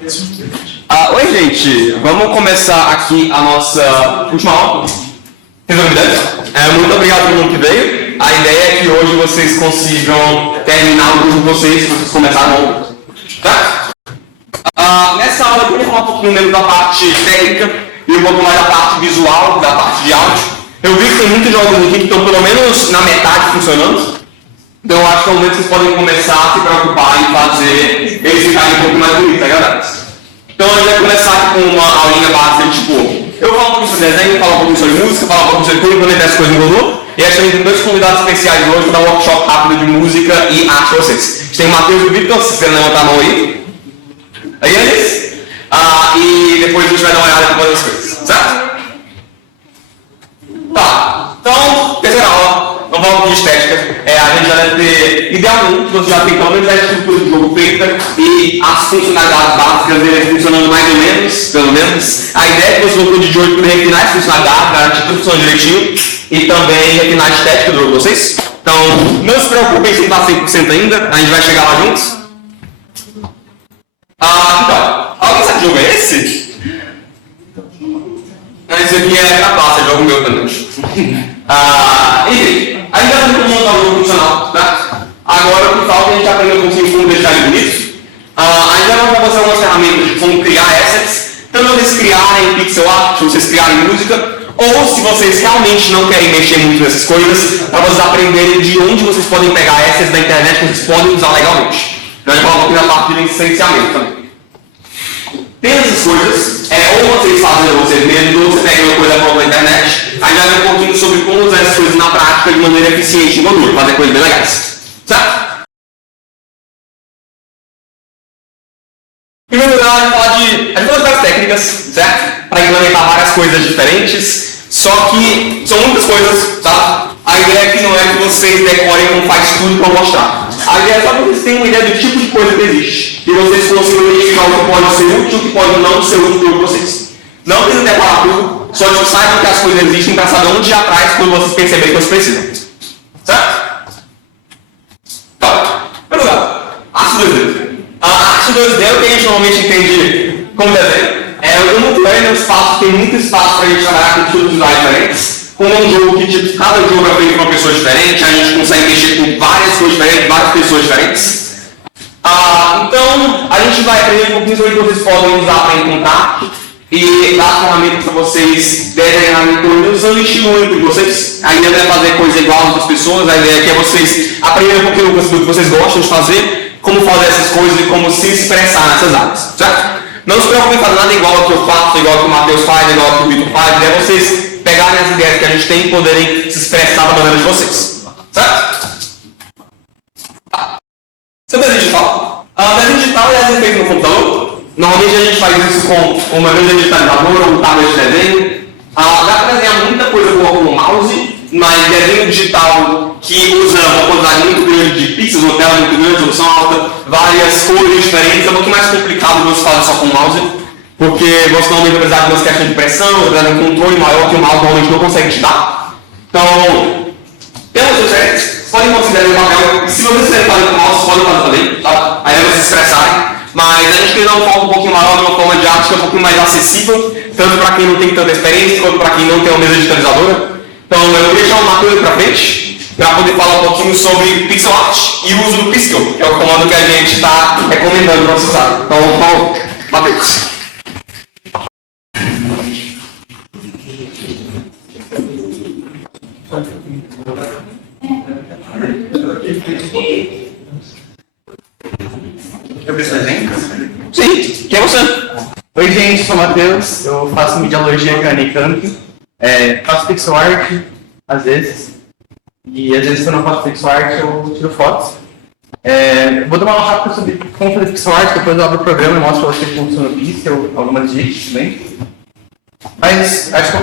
Oi, gente. Vamos começar aqui a nossa última aula. Muito obrigado a todo mundo que veio. A ideia é que hoje vocês consigam terminar o curso de vocês, se vocês começaram. Tá? Nessa aula eu vou falar um pouquinho menos da parte técnica e um pouco mais da parte visual, da parte de áudio. Eu vi que tem muitos jogos aqui que estão pelo menos na metade funcionando. Então eu acho que é o momento que vocês podem começar a se preocupar em fazer eles ficarem um pouco mais bonitos, tá, galera? Então a gente vai começar aqui com uma aulinha básica, tipo, eu falo um pouquinho sobre desenho, falo um pouquinho sobre música, falo um pouquinho sobre como implementar as coisas no Google. E a gente tem dois convidados especiais hoje para dar um workshop rápido de música e arte para vocês. A gente tem o Matheus e o Victor, vocês querem levantar a mão aí? Aí eles? E depois a gente vai dar uma olhada em todas as coisas, certo? Tá, então, terceira aula, vamos falar um pouquinho de estética. A gente já deve ter, idealmente, você já tem pelo menos a estrutura do jogo feita e as funcionalidades básicas deles funcionando mais ou menos, pelo menos. A ideia é que você voltou de hoje para refinar as funcionalidades, garantir tudo funciona direitinho e também refinar a estética do jogo de vocês. Então, não se preocupem se não está 100% ainda, a gente vai chegar lá juntos. Então, alguém sabe que jogo é esse? Esse aqui é capaz, é jogo meu também. Enfim, a gente já tem como montar o jogo funcional, tá? Agora o que falta é a gente aprender um pouquinho como deixar ele bonito. A gente vai mostrar você algumas ferramentas de como criar assets, tanto vocês criarem pixel art, se vocês criarem música, ou se vocês realmente não querem mexer muito nessas coisas, para vocês aprenderem de onde vocês podem pegar assets da internet que vocês podem usar legalmente. Então a gente vai falar um pouquinho da parte de licenciamento também. Tem essas coisas, ou vocês fazem vocês mesmos, ou você pega uma coisa pronta na internet. A gente vai ver um pouquinho sobre como usar essas coisas na prática de maneira eficiente em Godot, fazer coisas bem legais. Certo? Em primeiro lugar, a gente vai falar de várias técnicas, certo? Para implementar várias coisas diferentes, só que são muitas coisas, tá? A ideia aqui não é que vocês decorem como faz tudo para mostrar. A ideia é só que vocês tenham uma ideia do tipo de coisa que existe e vocês consigam identificar o que pode ser útil e o que pode não ser útil para vocês. Não precisa decorar tudo, só que saibam que as coisas existem para saber onde ir atrás quando vocês perceberem que vocês precisam. Certo? Tá. Primeiro lugar, arte 2D. A arte 2D é o que a gente normalmente entende como desenho. O multiplayer tem muito espaço para a gente trabalhar com estudos visuais diferentes. Como é um jogo que tipo, cada jogo é feito por uma pessoa diferente, a gente consegue mexer com várias coisas diferentes, várias pessoas diferentes. Então, a gente vai aprender um pouquinho sobre o que vocês podem usar para encontrar e dar ferramentas para vocês desenharem coisas usando o estilo único de vocês. A ideia não é fazer coisa igual às outras pessoas, a ideia é que vocês aprenderem um pouquinho do que vocês gostam de fazer, como fazer essas coisas e como se expressar nessas áreas, certo? Não se preocupem em fazer nada igual ao que eu faço, igual ao que o Matheus faz, igual ao que o Vitor faz, a ideia é vocês pegarem as ideias que a gente tem e poderem se expressar da maneira de vocês. Certo? Seu desenho digital. Desenho digital é feito no computador. Normalmente a gente faz isso com uma mesa digitalizadora ou um tablet de desenho. Dá para desenhar muita coisa com o mouse, mas desenho digital que usa uma quantidade muito grande de pixels, uma tela muito grande, resolução alta, várias cores diferentes, é um pouquinho mais complicado de você fazer só com o mouse. Porque você normalmente vai precisar de umas questões de pressão, vai precisar de um controle maior que o mouse normalmente não consegue te dar. Então, temos diferentes, podem considerar o papel, se vocês quiserem fazer com o mouse, podem fazer também, tá? Aí vocês se expressarem. Mas a gente quer dar um foco um pouquinho maior numa forma de arte que é um pouquinho mais acessível, tanto para quem não tem tanta experiência, quanto para quem não tem uma mesa digitalizadora. Então, eu vou deixar uma coisa para frente, para poder falar um pouquinho sobre pixel art e o uso do Piskel, que é o comando que a gente está recomendando para vocês usarem. Então, Matheus. Eu preciso de exemplo? Sim, quem é você? Oi gente, sou o Matheus, eu faço mediologia aqui na Unicamp, faço pixel art às vezes, e às vezes quando eu faço pixel art eu tiro fotos. Vou dar uma aula rápida sobre como fazer pixel art, depois eu abro o programa e mostro para vocês como funciona o pixel, algumas dicas também. Mas acho que a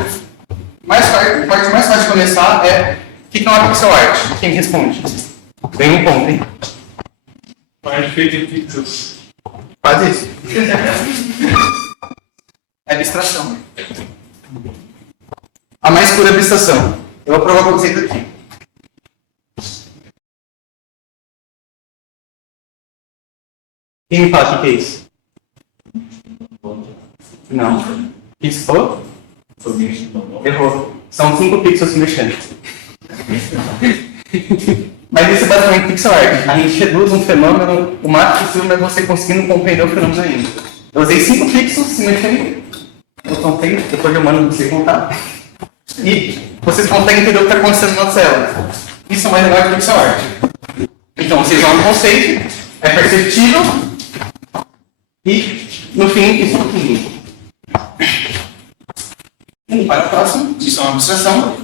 parte mais fácil de começar é o que não é pixel art? Quem me responde? Tem um ponto, hein? Mas feito em pixels. Faz isso. É abstração. A mais pura abstração. Eu vou provar para vocês aqui. Quem me fala o que é isso? Não. Piscou? Errou. São 5 pixels se mexendo. Mas isso é basicamente pixel art. A gente reduz um fenômeno o máximo possível, mas você conseguindo compreender o fenômeno ainda. Eu usei 5 pixels se mexendo. Eu contei, depois de um ano não sei contar. E vocês conseguem entender o que está acontecendo na célula. Isso é mais legal que pixel art. Então vocês vão no conceito, é perceptível, e no fim isso é um fim. Vamos para o próximo, isso é uma abstração.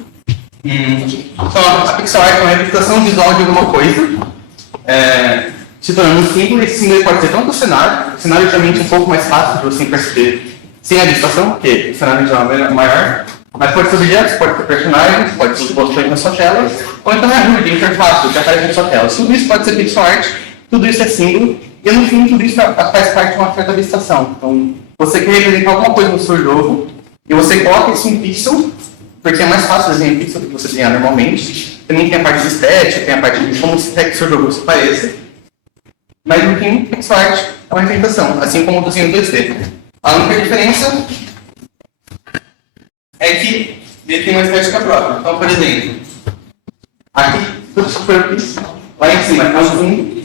Então a pixel art é uma representação visual de alguma coisa, se tornando um símbolo. Esse símbolo pode ser tanto o cenário geralmente um pouco mais fácil de você perceber sem a abstração, porque o cenário geral é maior, mas pode ser objetos, pode ser personagens, pode ser botões na sua tela, ou então é a HUD, interface, que aparece na sua tela. Tudo isso pode ser pixel art, tudo isso é símbolo, e no fim tudo isso faz parte de uma certa abstração. Então, você quer representar alguma coisa no seu jogo, e você coloca isso em pixel, porque é mais fácil desenhar em pixel do que você desenhar normalmente. Também tem a parte de estética, tem a parte de como você quer que o seu jogo se pareça. Mas no fim, pixel art é uma representação, assim como o desenho 2D. A única diferença é que ele tem uma estética própria. Então, por exemplo, aqui, tudo super lá em cima, é um zoom,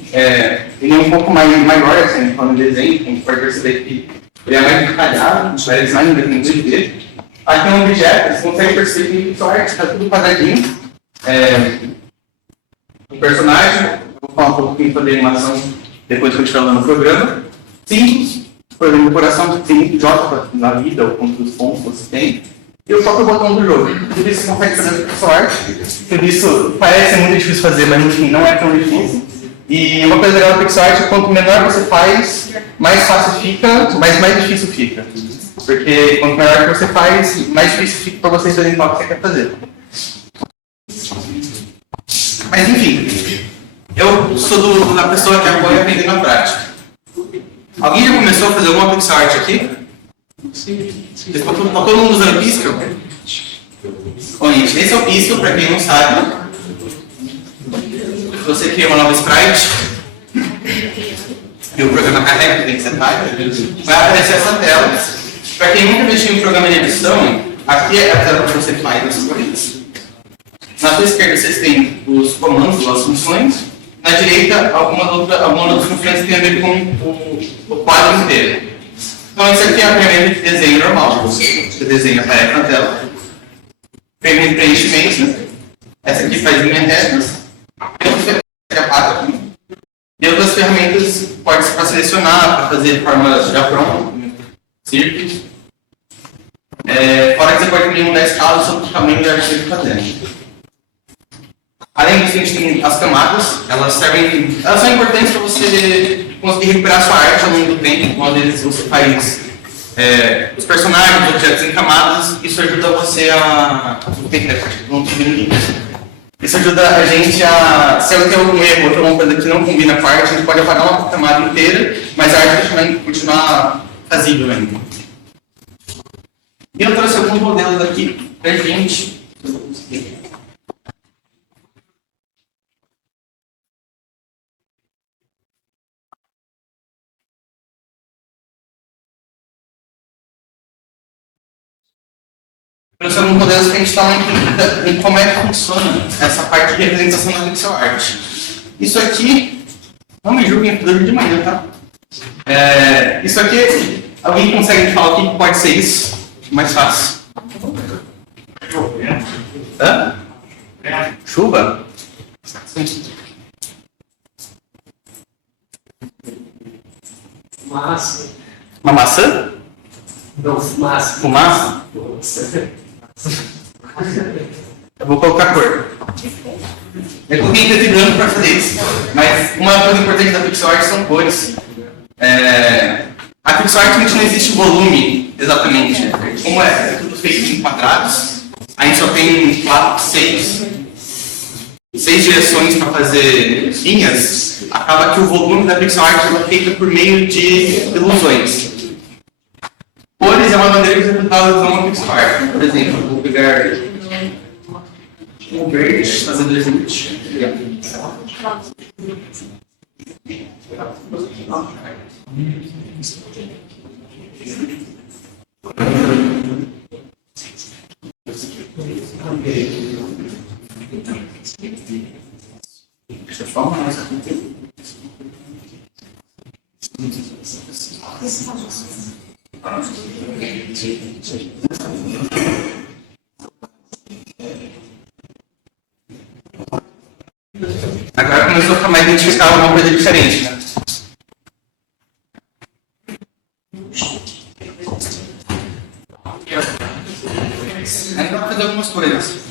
ele é um pouco maior, assim, quando desenho, a gente pode perceber que ele é mais detalhado, é design do 2D. Aqui é um objeto, você consegue perceber que pixel art está tudo quadradinho. Um personagem, vou falar um pouquinho sobre animação depois que eu estiver falando no programa. Símbolos, por exemplo, coração tem J na vida, ou quantos pontos você tem. E o próprio botão do jogo. Tudo isso você consegue fazer no pixel art. Tudo isso parece muito difícil fazer, mas no fim não é tão difícil. E uma coisa legal do pixel art é quanto menor você faz, mais fácil fica, mas mais difícil fica. Porque quanto menor você faz, mais difícil fica para você representar o que você quer fazer. Mas enfim, eu sou da pessoa que apoia aprender na prática. Alguém já começou a fazer alguma pixel art aqui? Está todo mundo usando Piscal? Bom, gente, esse é o Piscal, para quem não sabe. Se você cria uma nova sprite e o programa carrega, tem que ser pago, vai aparecer essa tela. Para quem nunca mexeu em programa de edição, aqui é a tela que você faz as coisas. Na sua esquerda vocês têm os comandos, as funções. Na direita, algumas outras funções que têm a ver com o quadro inteiro. Então, esse aqui é a ferramenta de desenho normal. Você desenha, aparece na tela. Ferramenta de preenchimento. Essa aqui faz linhas retas. E outras ferramentas pode ser para selecionar, para fazer formas já prontas, círculos. Fora que você pode mudar a escala sobre o tamanho do arquivo que está fazendo. Além disso, a gente tem as camadas. Elas são importantes para você conseguir recuperar sua arte ao longo do tempo. Quando você faz os personagens, os objetos em camadas, isso ajuda você a... Isso ajuda a gente a... Se eu tenho algum erro ou alguma coisa que não combina com a arte, a gente pode apagar uma camada inteira, mas a arte vai continuar fazível ainda. E eu trouxe alguns modelos aqui pra gente. Trouxe alguns modelos que a gente está em como é que funciona essa parte de representação da pixel art. Isso aqui, não me julguem, é de manhã, tá? Isso aqui, alguém consegue me falar o que pode ser isso? Mais fácil. Hã? Chuva? Sim. Fumaça. Uma maçã? Não, fumaça. Fumaça? Eu vou colocar cor. Eu coloquei preto e branco para fazer isso. Mas uma coisa importante da pixel art são cores. A pixel art não existe volume exatamente. Como é tudo feito em quadrados, a gente só tem 6 direções para fazer linhas. Acaba que o volume da pixel art é feito por meio de ilusões. Cores é uma maneira de representar uma pixel art. Por exemplo, eu vou pegar um verde, fazer 2 limites. Deixa eu só mais aqui. Agora começou a ficar mais identificar alguma coisa diferente, né? Ainda vai fazer algumas coisas.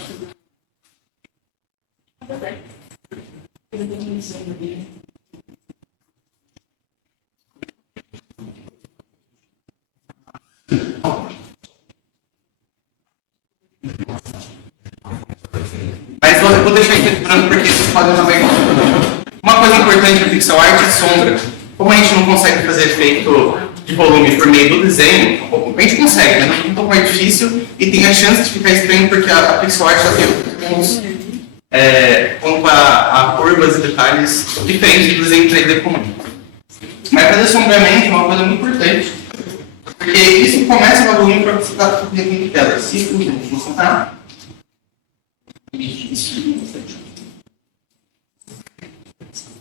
Mas eu vou deixar isso branco porque vocês podem também. Uma coisa importante no pixel art é sombra. Como a gente não consegue fazer efeito de volume por meio do desenho, a gente consegue, né? É um pouco mais difícil e tem a chance de ficar estranho porque a pixel art já tem uns quanto a curvas e detalhes diferentes do desenho 3D comum. Mas fazer sombreamento é uma coisa muito importante, porque isso começa a dar volume para você estar fazendo em tela. Se isso não funcionar,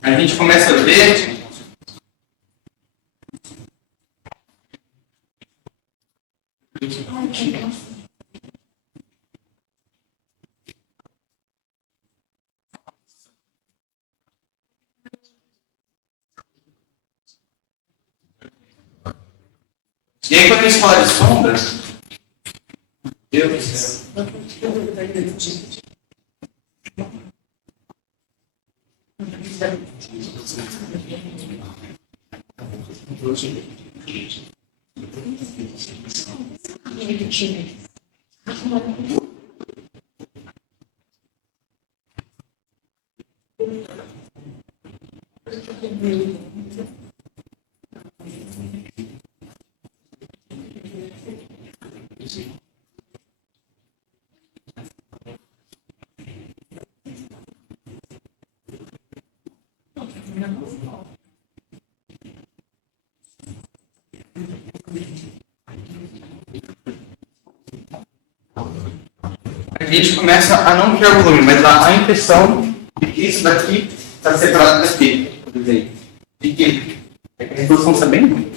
a gente começa a ver e aí quando a gente fala de sombras, Deus do céu. A gente começa a não criar volume, mas a impressão de que isso daqui está separado daqui. De que a resolução está bem ruim.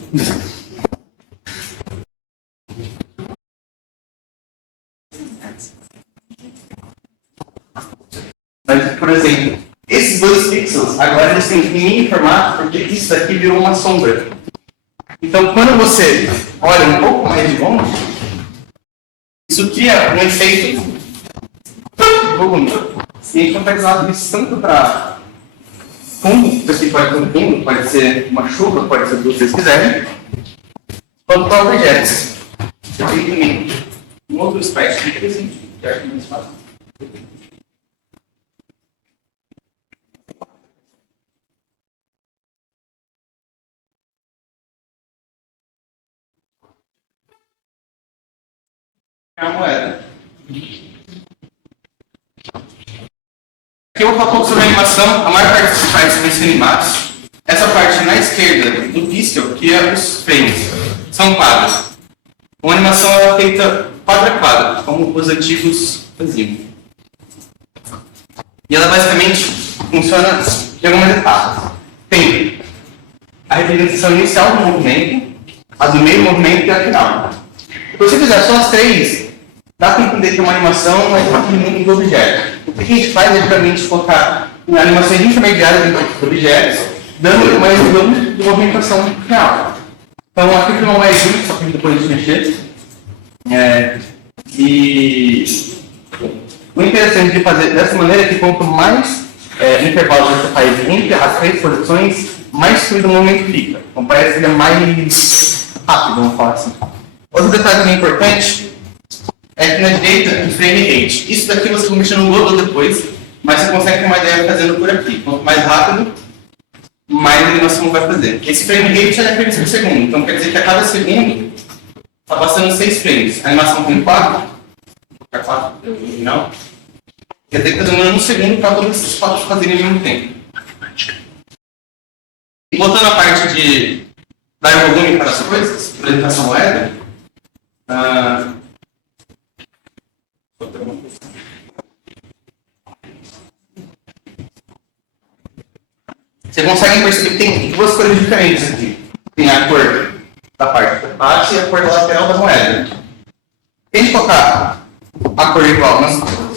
Mas, por exemplo, esses dois pixels, agora eles têm mini formato porque isso daqui virou uma sombra. Então, quando você olha um pouco mais de longe, isso cria um efeito de volume. E a gente consegue usar isso tanto para fundo, isso aqui pode ser um fundo, pode ser uma chuva, pode ser o que vocês quiserem, quanto para objetos. Eu tenho também um outro sprite que é assim, que acho que é mais fácil. É a moeda. Aqui eu vou falar um pouco sobre a animação. A maior parte dos sprites vão ser animados. Essa parte na esquerda do pixel, que é os frames, são quadros. Uma animação é feita quadro a quadro, como os antigos faziam. E ela basicamente funciona de algumas etapas. Tem a representação inicial do movimento, a do meio do movimento e a final. Se você fizer só as três, dá para entender que é uma animação é um do objeto. O que a gente faz é geralmente colocar animações intermediárias dentro dos objetos, dando uma ilusão de movimentação real. Então, aqui não é justo, só que depois de mexer. E o interessante de fazer dessa maneira é que quanto mais intervalo você faz entre as três posições, mais fluido o movimento fica. Então, parece que ele é mais rápido, vamos falar assim. Outro detalhe também importante é que na direita, o frame rate. Isso daqui você vai mexer no Godot depois, mas você consegue ter uma ideia fazendo por aqui. Quanto mais rápido, mais a animação vai fazer. Esse frame rate é frames por segundo, então quer dizer que a cada segundo está passando 6 frames. A animação tem 4, fica 4 no final. Quer dizer que está demorando um segundo para todos esses 4 fazerem ao mesmo tempo. E voltando à parte de dar volume para as coisas, apresentação moeda, Ah, Vocês conseguem perceber que tem duas cores diferentes aqui. Tem a cor da parte da base e a cor da lateral da moeda. Se a gente colocar a cor igual nas duas,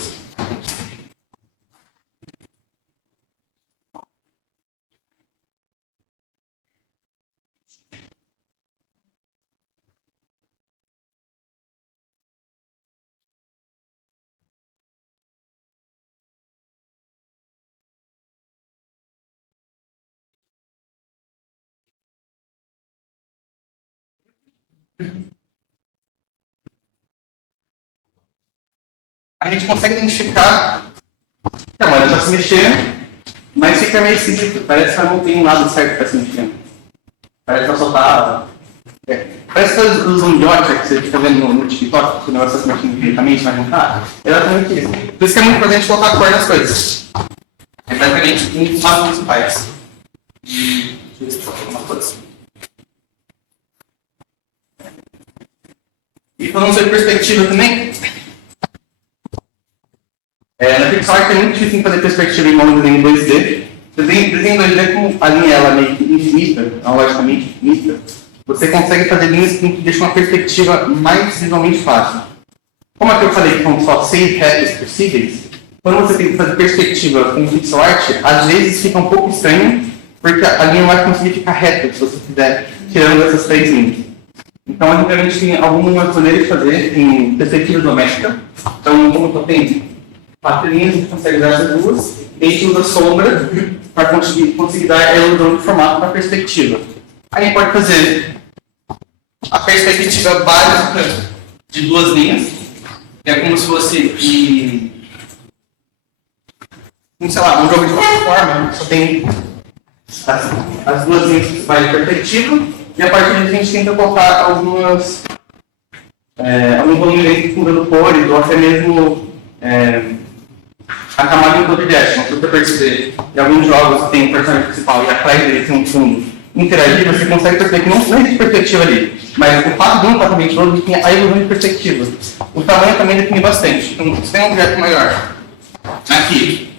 a gente consegue identificar que a moeda está se mexendo, mas fica meio esquisito. Parece que ela não tem um lado certo para se mexer. Parece que ela só tá. Parece que eles usam um idiota que você fica vendo no TikTok, que o negócio está se mexendo diretamente, mas não tá. Exatamente isso. Por isso que é muito importante colocar a cor nas coisas. É praticamente um dos passos principais. Deixa eu ver se eu coloco uma coisa. E falando sobre perspectiva também, na pixel art é muito difícil fazer perspectiva em mão em 2D. Desenho em 2D com a linha ela meio que infinita, analogicamente infinita, você consegue fazer linhas que deixam uma perspectiva mais visualmente fácil. Como aqui eu falei que são só 6 retas possíveis, quando você tem que fazer perspectiva com pixel art, às vezes fica um pouco estranho, porque a linha não vai conseguir ficar reta se você fizer tirando essas 3 linhas. Então, a gente tem algumas maneiras de fazer em perspectiva isométrica. Então, como eu tenho 4 linhas, a gente consegue usar as duas, e a gente usa sombra para conseguir dar a ilusão de formato para a perspectiva. Aí a gente pode fazer a perspectiva básica de 2 linhas, que é como se fosse sei lá, um jogo de plataforma, só tem as 2 linhas principais de perspectiva, e a partir disso a gente tenta colocar alguns volumes mudando cores, ou até mesmo a camada em cor de action. Se você perceber, em alguns jogos tem um personagem principal e atrás dele tem um fundo interativo, você consegue perceber que não existe perspectiva ali. Mas o fato de um totalmente outro tem a ilusão de perspectiva. O tamanho também define bastante. Então, se tem um objeto maior aqui,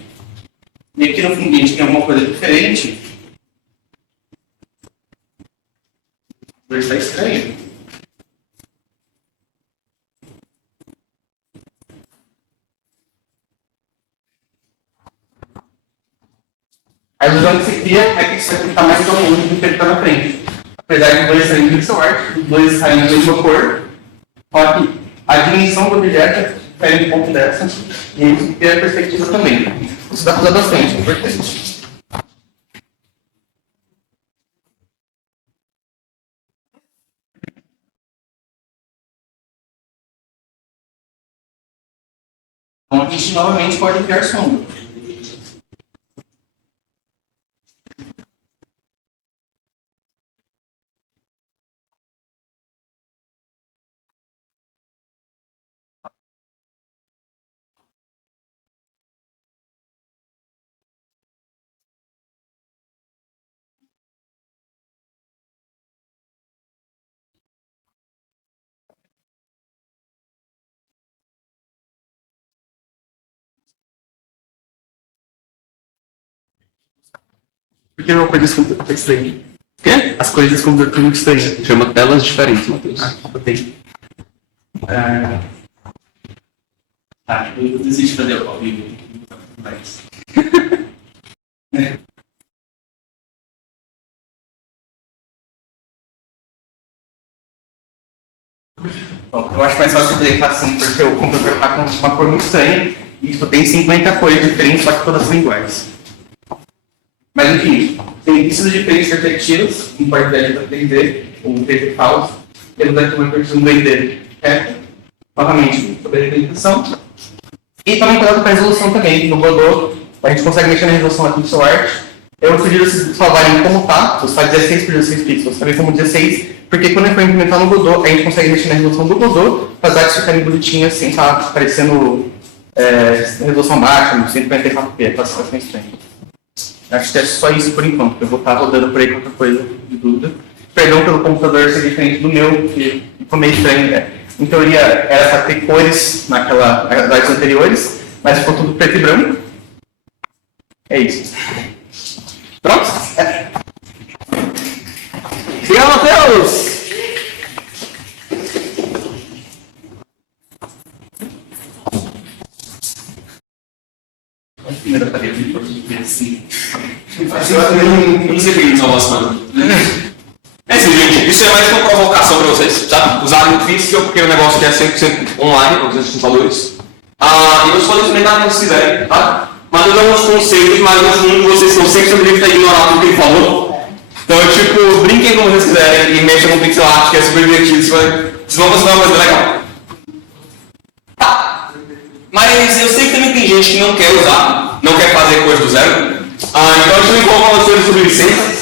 e aqui no fundo a gente tem alguma coisa diferente, está estranho. A ilusão que se cria é que isso aqui está mais dominante do que ele está na frente. Apesar de os dois serem pixel art, os dois saírem da mesma cor, só que a dimensão do objeto difere um pouco dessa, e isso cria a perspectiva também. Isso dá para usar bastante, é importante. Então a gente novamente pode criar sombra. Por que uma coisa descomputador estranha? O quê? As coisas descomputador muito estranhas. Chama telas diferentes, Matheus. Botei. Eu desisto de fazer o ao vivo. Bom, eu acho mais fácil fazer assim, porque o computador está com uma cor muito estranha e só tem 50 cores diferentes, só que todas são iguais. Mas enfim, tem pistas diferentes perspectivas, um parte da 3D, um 3D falso, temos aqui uma perspectiva 2D reta, novamente sobre a representação. E também cuidado com a resolução também, no Godot, a gente consegue mexer na resolução aqui do pixel art. Eu sugiro vocês salvarem como tá, se você faz 16 por 16 pixels, também como 16, porque quando a gente for implementar no Godot, a gente consegue mexer na resolução do Godot, para as artes ficarem bonitinhas, sem estar aparecendo resolução baixa, 144p, para situação estranha. Acho que é só isso por enquanto, eu vou estar rodando por aí qualquer coisa de dúvida. Perdão pelo computador ser diferente do meu, que ficou meio estranho, Em teoria era para ter cores nas artes anteriores, mas ficou tudo preto e branco. É isso. Pronto? Siga, Matheus! Assim. Eu não sei por que são voz, mano. É assim, gente, isso é mais uma provocação para vocês, sabe? Usarem física porque o negócio aqui é 100% online, para vocês computadores. E vocês podem experimentar o que vocês quiserem, tá? Mas eu dou uns conselhos, mas no fundo vocês estão sempre livres a ignorar tudo que ele falou. Então, tipo, brinquem como vocês quiserem e mexam com pixel art, que é super divertido, vocês vão conseguir uma coisa legal. Tá. Mas eu sei que também tem gente que não quer usar, não quer fazer coisa do zero. Então a gente me algumas coisas sobre licenças.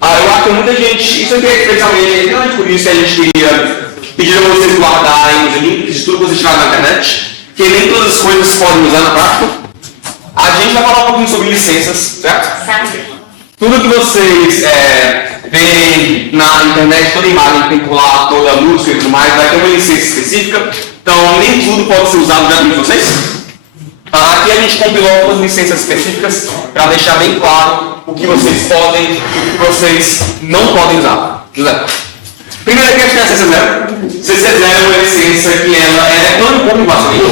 Eu acho que muita gente, isso aqui é especialmente, não é por isso que a gente queria pedir a vocês guardarem os links de tudo que vocês tiraram na internet, que nem todas as coisas se podem usar na prática. A gente vai falar um pouquinho sobre licenças, certo? Tudo que vocês veem na internet, toda imagem que tem por lá, toda música e tudo mais, vai ter uma licença específica, então nem tudo pode ser usado já por vocês. Aqui a gente compilou algumas licenças específicas para deixar bem claro o que vocês podem e o que vocês não podem usar. José. Primeiro aqui a gente tem a CC0. CC0 é uma licença que ela é plano público, basicamente.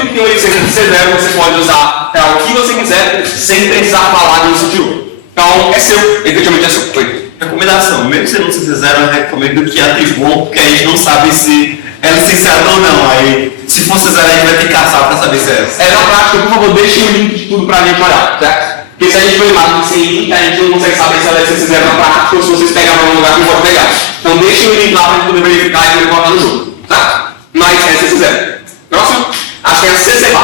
Tudo que é uma licença de C0 você pode usar para o que você quiser sem precisar falar de um sítio. Então é seu, efetivamente é seu. Foi. Recomendação, mesmo sendo CC0, eu recomendo que atribuam, porque a gente não sabe se é licenciado ou não. Aí, se for C0, a gente vai ter que caçar para saber se é. Na prática, por favor, deixem o link de tudo para a gente olhar, certo? Porque se a gente for imagem sem link, a gente não consegue saber se ela é CC0 na prática ou se vocês pegaram em algum lugar que não pode pegar. Então deixem o link lá para a gente poder verificar e poder colocar no jogo, certo? Mas é CC0. Próximo, acho que é a CC BY.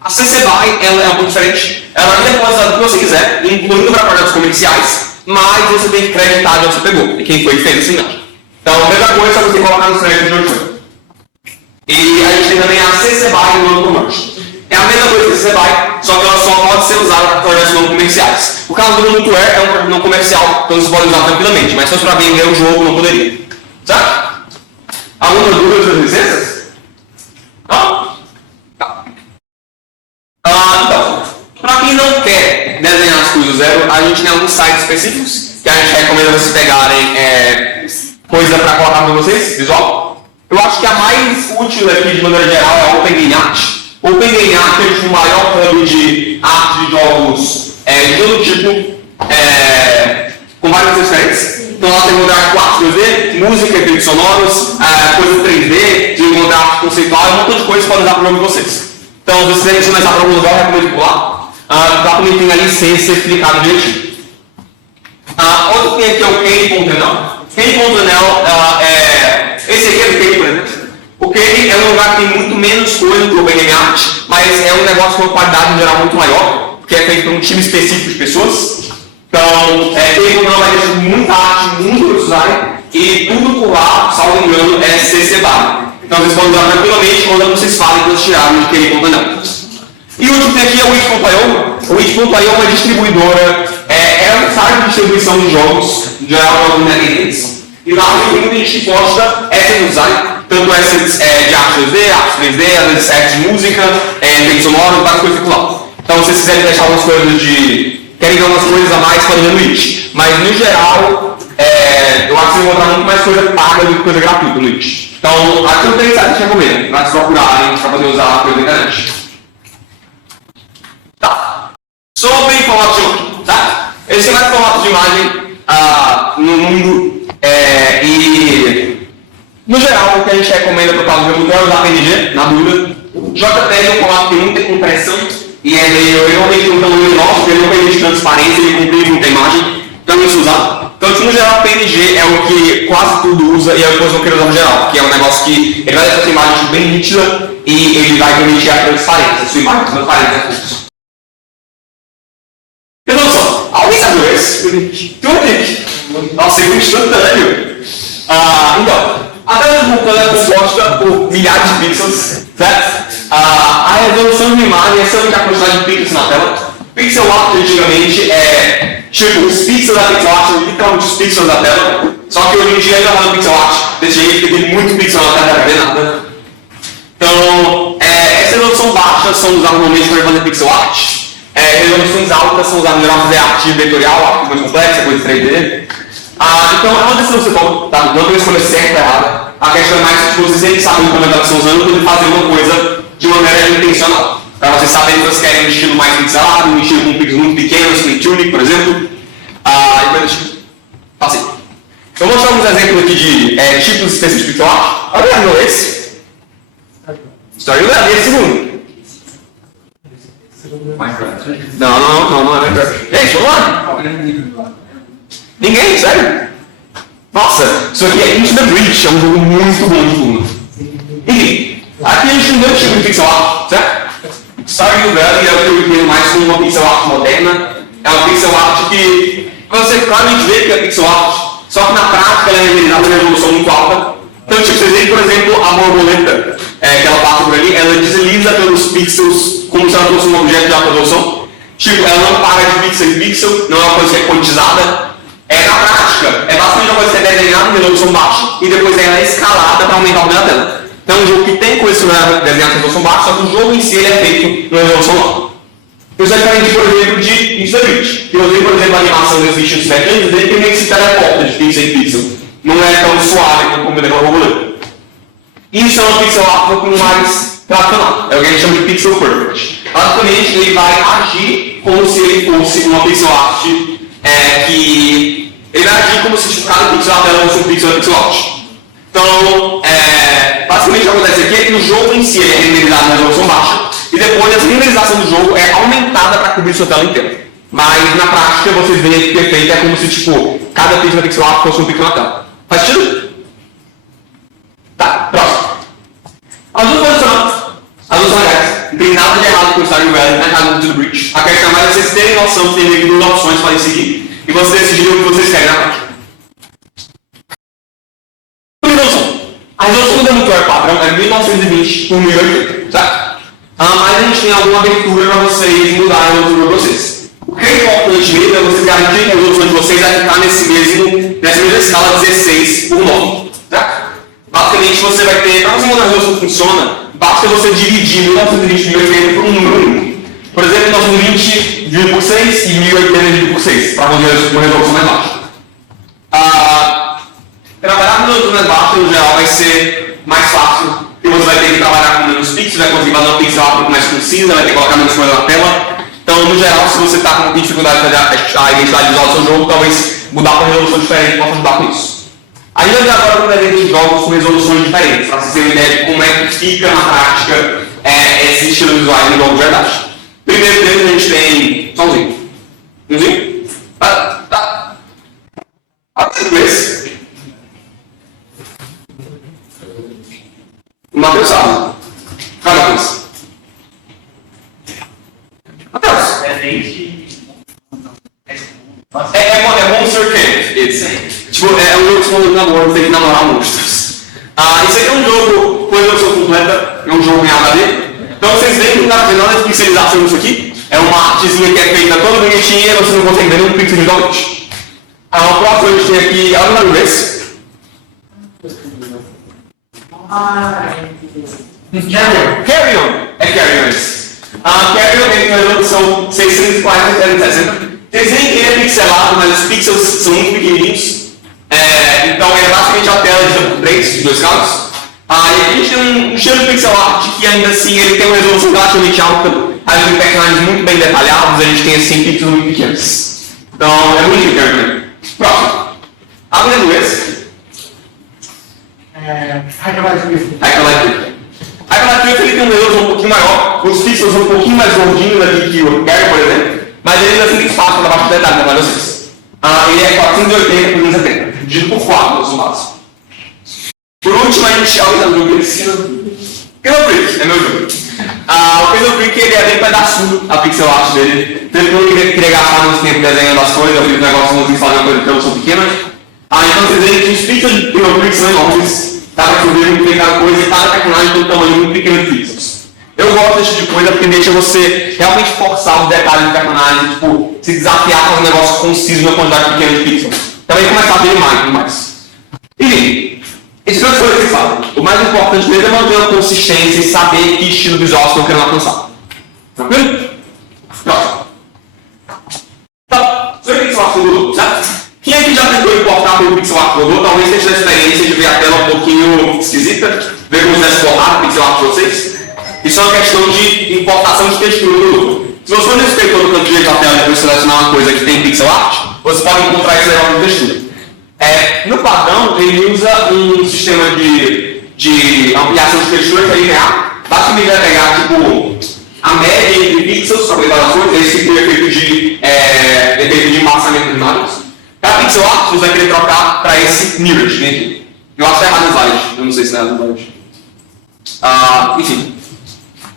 A CC BY ela é um pouco diferente. Ela ainda pode usar o que você quiser, incluindo para projetos comerciais, mas você tem que acreditar de onde você pegou e quem foi que fez esse engano. Então, a mesma coisa é você colocar nos créditos de onde foi. E a gente tem também a CC BY no ano commercial. É a mesma coisa que a CC BY, só que ela só pode ser usada para projetos não comerciais. O caso do Multiware é um projeto não comercial, então você pode usar tranquilamente, mas se fosse para vender o jogo, não poderia. Certo? Alguma dúvida sobre licenças? Não? Tá. Então, para quem não quer desenhar as coisas do zero, a gente tem alguns sites específicos que a gente recomenda vocês pegarem coisa para colocar para vocês, visual. Eu acho que a mais útil aqui, de maneira geral, é a OpenGameArt. O OpenGameArt é o maior hub de arte de jogos de todo tipo, com várias coisas diferentes. Então lá tem encontrar 4D, música, efeitos sonoros, coisas 3D, de encontrar arte conceitual e um montão de coisas que podem usar para o jogo de vocês. Então, se vocês querem começar para algum lugar, eu recomendo por lá. Lá também tem a licença explicada direitinho. Outro que tem aqui é o Kane.nl. Kane.nl esse aqui é do Kane, por exemplo. O Kane é um lugar que tem muito menos coisa do que o OpenGameArt, mas é um negócio com uma qualidade em geral muito maior, porque é feito por um time específico de pessoas. Então, Kane.nl vai ter muita arte, muito para usarem, e tudo por lá, salvo engano, é CC BY. Então vocês podem usar tranquilamente quando vocês falem que vocês tiraram de Kane.nl. E o último que tem aqui é o Witch.io. O Witch.io é uma distribuidora, é um site de distribuição de jogos, em geral jogos independentes. E lá tem muita gente que posta assets do design, tanto assets de arte 2D, arte 3D, às vezes assets de música, efeitos sonoros, várias coisas por lá. Então se vocês quiserem deixar algumas coisas querem ver umas coisas a mais, podem ver no Witch. Mas no geral, eu acho que vocês vão encontrar muito mais coisa paga do que coisa gratuita no Witch. Então, aqui eu tenho sites que recomendo, para vocês procurarem, para poder usar a coisa da internet. Tá. Sobre formato de imagem, tá? Esse é mais formato de imagem no mundo e, no geral, o que a gente recomenda para o caso do jogo é usar PNG, na dúvida. JPEG é um formato que tem muita compressão e ele realmente um tamanho nosso, porque ele não permite transparência, ele comprime muita imagem, então isso usar. Então, no geral, o PNG é o que quase tudo usa e é o que vocês vão querer usar no geral, que é um negócio que ele vai deixar sua imagem bem nítida e ele vai permitir a transparência, a sua imagem transparente, né? Então, só, alguém sabe o esse? Nossa, é instantâneo. Então, a tela do vulcão é composta por milhares de pixels, certo? A resolução de uma imagem é somente a quantidade de pixels na tela. Pixel art antigamente tipo, os pixels da pixel art são literalmente os pixels da tela. Só que hoje em dia ainda não é pixel art desse jeito, porque tem muito pixel na tela cada vez são usadas normalmente para fazer pixel art. Resoluções altas são usadas para fazer arte vetorial, arte mais complexa, coisa 3D. Então é uma decisão que você toma, tá? Não tem uma escolha certa ou errada. A questão é mais que você sempre sabe como é que elas estão usando quando fazer uma coisa de maneira intencional. Para você saber que vocês querem um estilo mais pixelado, um estilo com pixels muito pequenos, com Tunic, por exemplo. E coisas tipo. Assim. Eu vou mostrar alguns exemplos aqui de tipos específicos de pixel art. Olha esse. Story Lab, esse segundo. Não é Minecraft. Gente, vamos lá. Ninguém, sério? Nossa, isso aqui é Into the Breach, é um jogo muito bom de turno. Enfim, aqui a gente tem dois tipos de pixel art, certo? Stardew Valley é o que eu entendo mais como uma pixel art moderna. É uma pixel art que você claramente vê que é pixel art, só que na prática ela é renderizada em resolução muito alta. Então, tipo, vocês veem, por exemplo, a borboleta, que ela passa por ali, ela desliza pelos pixels como se ela fosse um objeto de alta resolução. Tipo, ela não para de pixel em pixel, não é uma coisa que é quantizada. Na prática, é basicamente uma coisa que é desenhada em resolução baixa e depois ela é escalada para aumentar o tamanho da tela. Então é um jogo que tem coisa desenhada em resolução baixa, só que o jogo em si ele é feito em resolução alta. Isso é diferente, por exemplo, de Into the Breach, que eu tenho, por exemplo, a animação dos bichinhos mecânicos, ele tem meio que se teleporta de pixel em pixel. Não é tão suave como o borboleta. Isso é uma pixel art um pouco mais tradicional, é o que a gente chama de pixel perfect. Basicamente, ele vai agir como se ele fosse uma pixel art que ele vai agir como se cada pixel da tela fosse um pixel art. Então, basicamente o que acontece aqui é que o jogo em si é renderizado na resolução baixa e depois a renderização do jogo é aumentada para cobrir sua tela inteira. Mas na prática vocês veem que o efeito é como se tipo, cada pixel da pixel art fosse um pixel na tela. Faz sentido? Tá, próximo. As duas coisas são legais. Não tem nada de errado com o Stardew Valley, nem nada do Breach. A questão é mais vocês terem noção que tem meio que duas opções para seguir e vocês decidirem o que vocês querem na prática. A resolução do monitor padrão é 1920 por 1080, certo? Mas a gente tem alguma abertura para vocês mudarem a resolução de vocês. O que é importante mesmo é vocês garantirem que a resolução de vocês vai ficar nessa mesma escala 16 por 9, certo? Basicamente você vai ter, para você mudar a resolução que funciona, basta você dividir 1920 por 1080 por um número único. Por exemplo, 1920 dividido por 6 e 1080 dividido por 6, para uma resolução mais baixa. Trabalhar com resolução mais baixa, no geral, vai ser mais fácil, porque você vai ter que trabalhar com menos pixels, vai conseguir fazer uma pixel art mais concisa, vai ter que colocar menos coisa na tela. Então, no geral, se você está com dificuldade de fazer a identidade visual do seu jogo, talvez mudar para uma resolução diferente possa ajudar com isso. A gente vai ver agora um exemplo de jogos com resoluções diferentes, para vocês terem uma ideia de como é que fica na prática esses estilos visuais no jogo de verdade. Primeiro deles a gente tem. Só umzinho. Umzinho? Tá. Esse. O Matheus sabe. Vai, Matheus. Matheus. É Monster Camp, esse. Tipo, é um jogo que você namora, você tem que namorar monstros. Esse aqui é um jogo com resolução completa, é um jogo em HD. Então vocês veem que não dá pra ver nada de pixelização nisso aqui. É uma artezinha que é feita toda bonitinha e você não consegue ver nenhum pixel visualmente. O próximo a gente tem aqui, olha o esse. Carry On. É Carry On esse. Carry On tem uma resolução 640 x 360. Vocês veem que ele é pixelado, mas os pixels são muito pequenininhos. Então é basicamente a tela de 3, de 2 casos. E a gente tem um estilo de pixel art que ainda assim ele tem uma resolução relativamente alta. A gente tem personagens muito bem detalhados, a gente tem assim pixels muito pequenos. Então é muito incrível. Próximo. Abrindo esse. Hyperlight Drift ele tem uma resolução um pouquinho maior, os pixels são um pouquinho mais gordinhos aqui que o Gary, por exemplo, mas ele ainda assim tem espaço para dar bastante detalhe para vocês. Ele é 480 por 270, dividido por 4 no máximo. Por último, a gente olha o jogo Puzzle Freak, é meu jogo. O Puzzle Freak ele é bem pedaçudo, a pixel art dele. Então ele não queria gastar muito tempo desenhando as coisas, eu fiz um negócio muito fazer uma coisa que eu sou pequena. Então vocês veem que os pixels de Puzzle Freak são enormes. Dá para subir muito bem cada coisa e cada personagem tem um tamanho muito pequeno de pixels. Eu gosto desse tipo de coisa porque deixa você realmente forçar os detalhes do personagem, tipo, se desafiar com um negócio conciso na quantidade pequena de pixels. Também começar a ver mais e tudo mais. Enfim, essas coisas que vocês fazem. O mais importante mesmo é manter uma consistência e saber que estilo visual vocês estão querendo alcançar. Tranquilo? Próximo. Então, sobre pixel art Godot, certo? Quem aqui já tentou importar pelo pixel art Godot, talvez tenha a experiência de ver a tela um pouquinho esquisita, ver como se exportar o pixel art de vocês. Isso é uma questão de importação de textura do Godot. Se você não inspector no canto direito da tela e depois selecionar uma coisa que tem pixel art, você pode encontrar esse negócio de textura. No padrão, ele usa um sistema de ampliação de textura que é linear. Basicamente vai pegar tipo, a média entre pixels para pegar as coisas, esse tipo de efeito de massamento de imagens. Cada pixel art você vai querer trocar para esse mirror. Né? Eu acho que é errado no slide, eu não sei se é errado no slide. Enfim.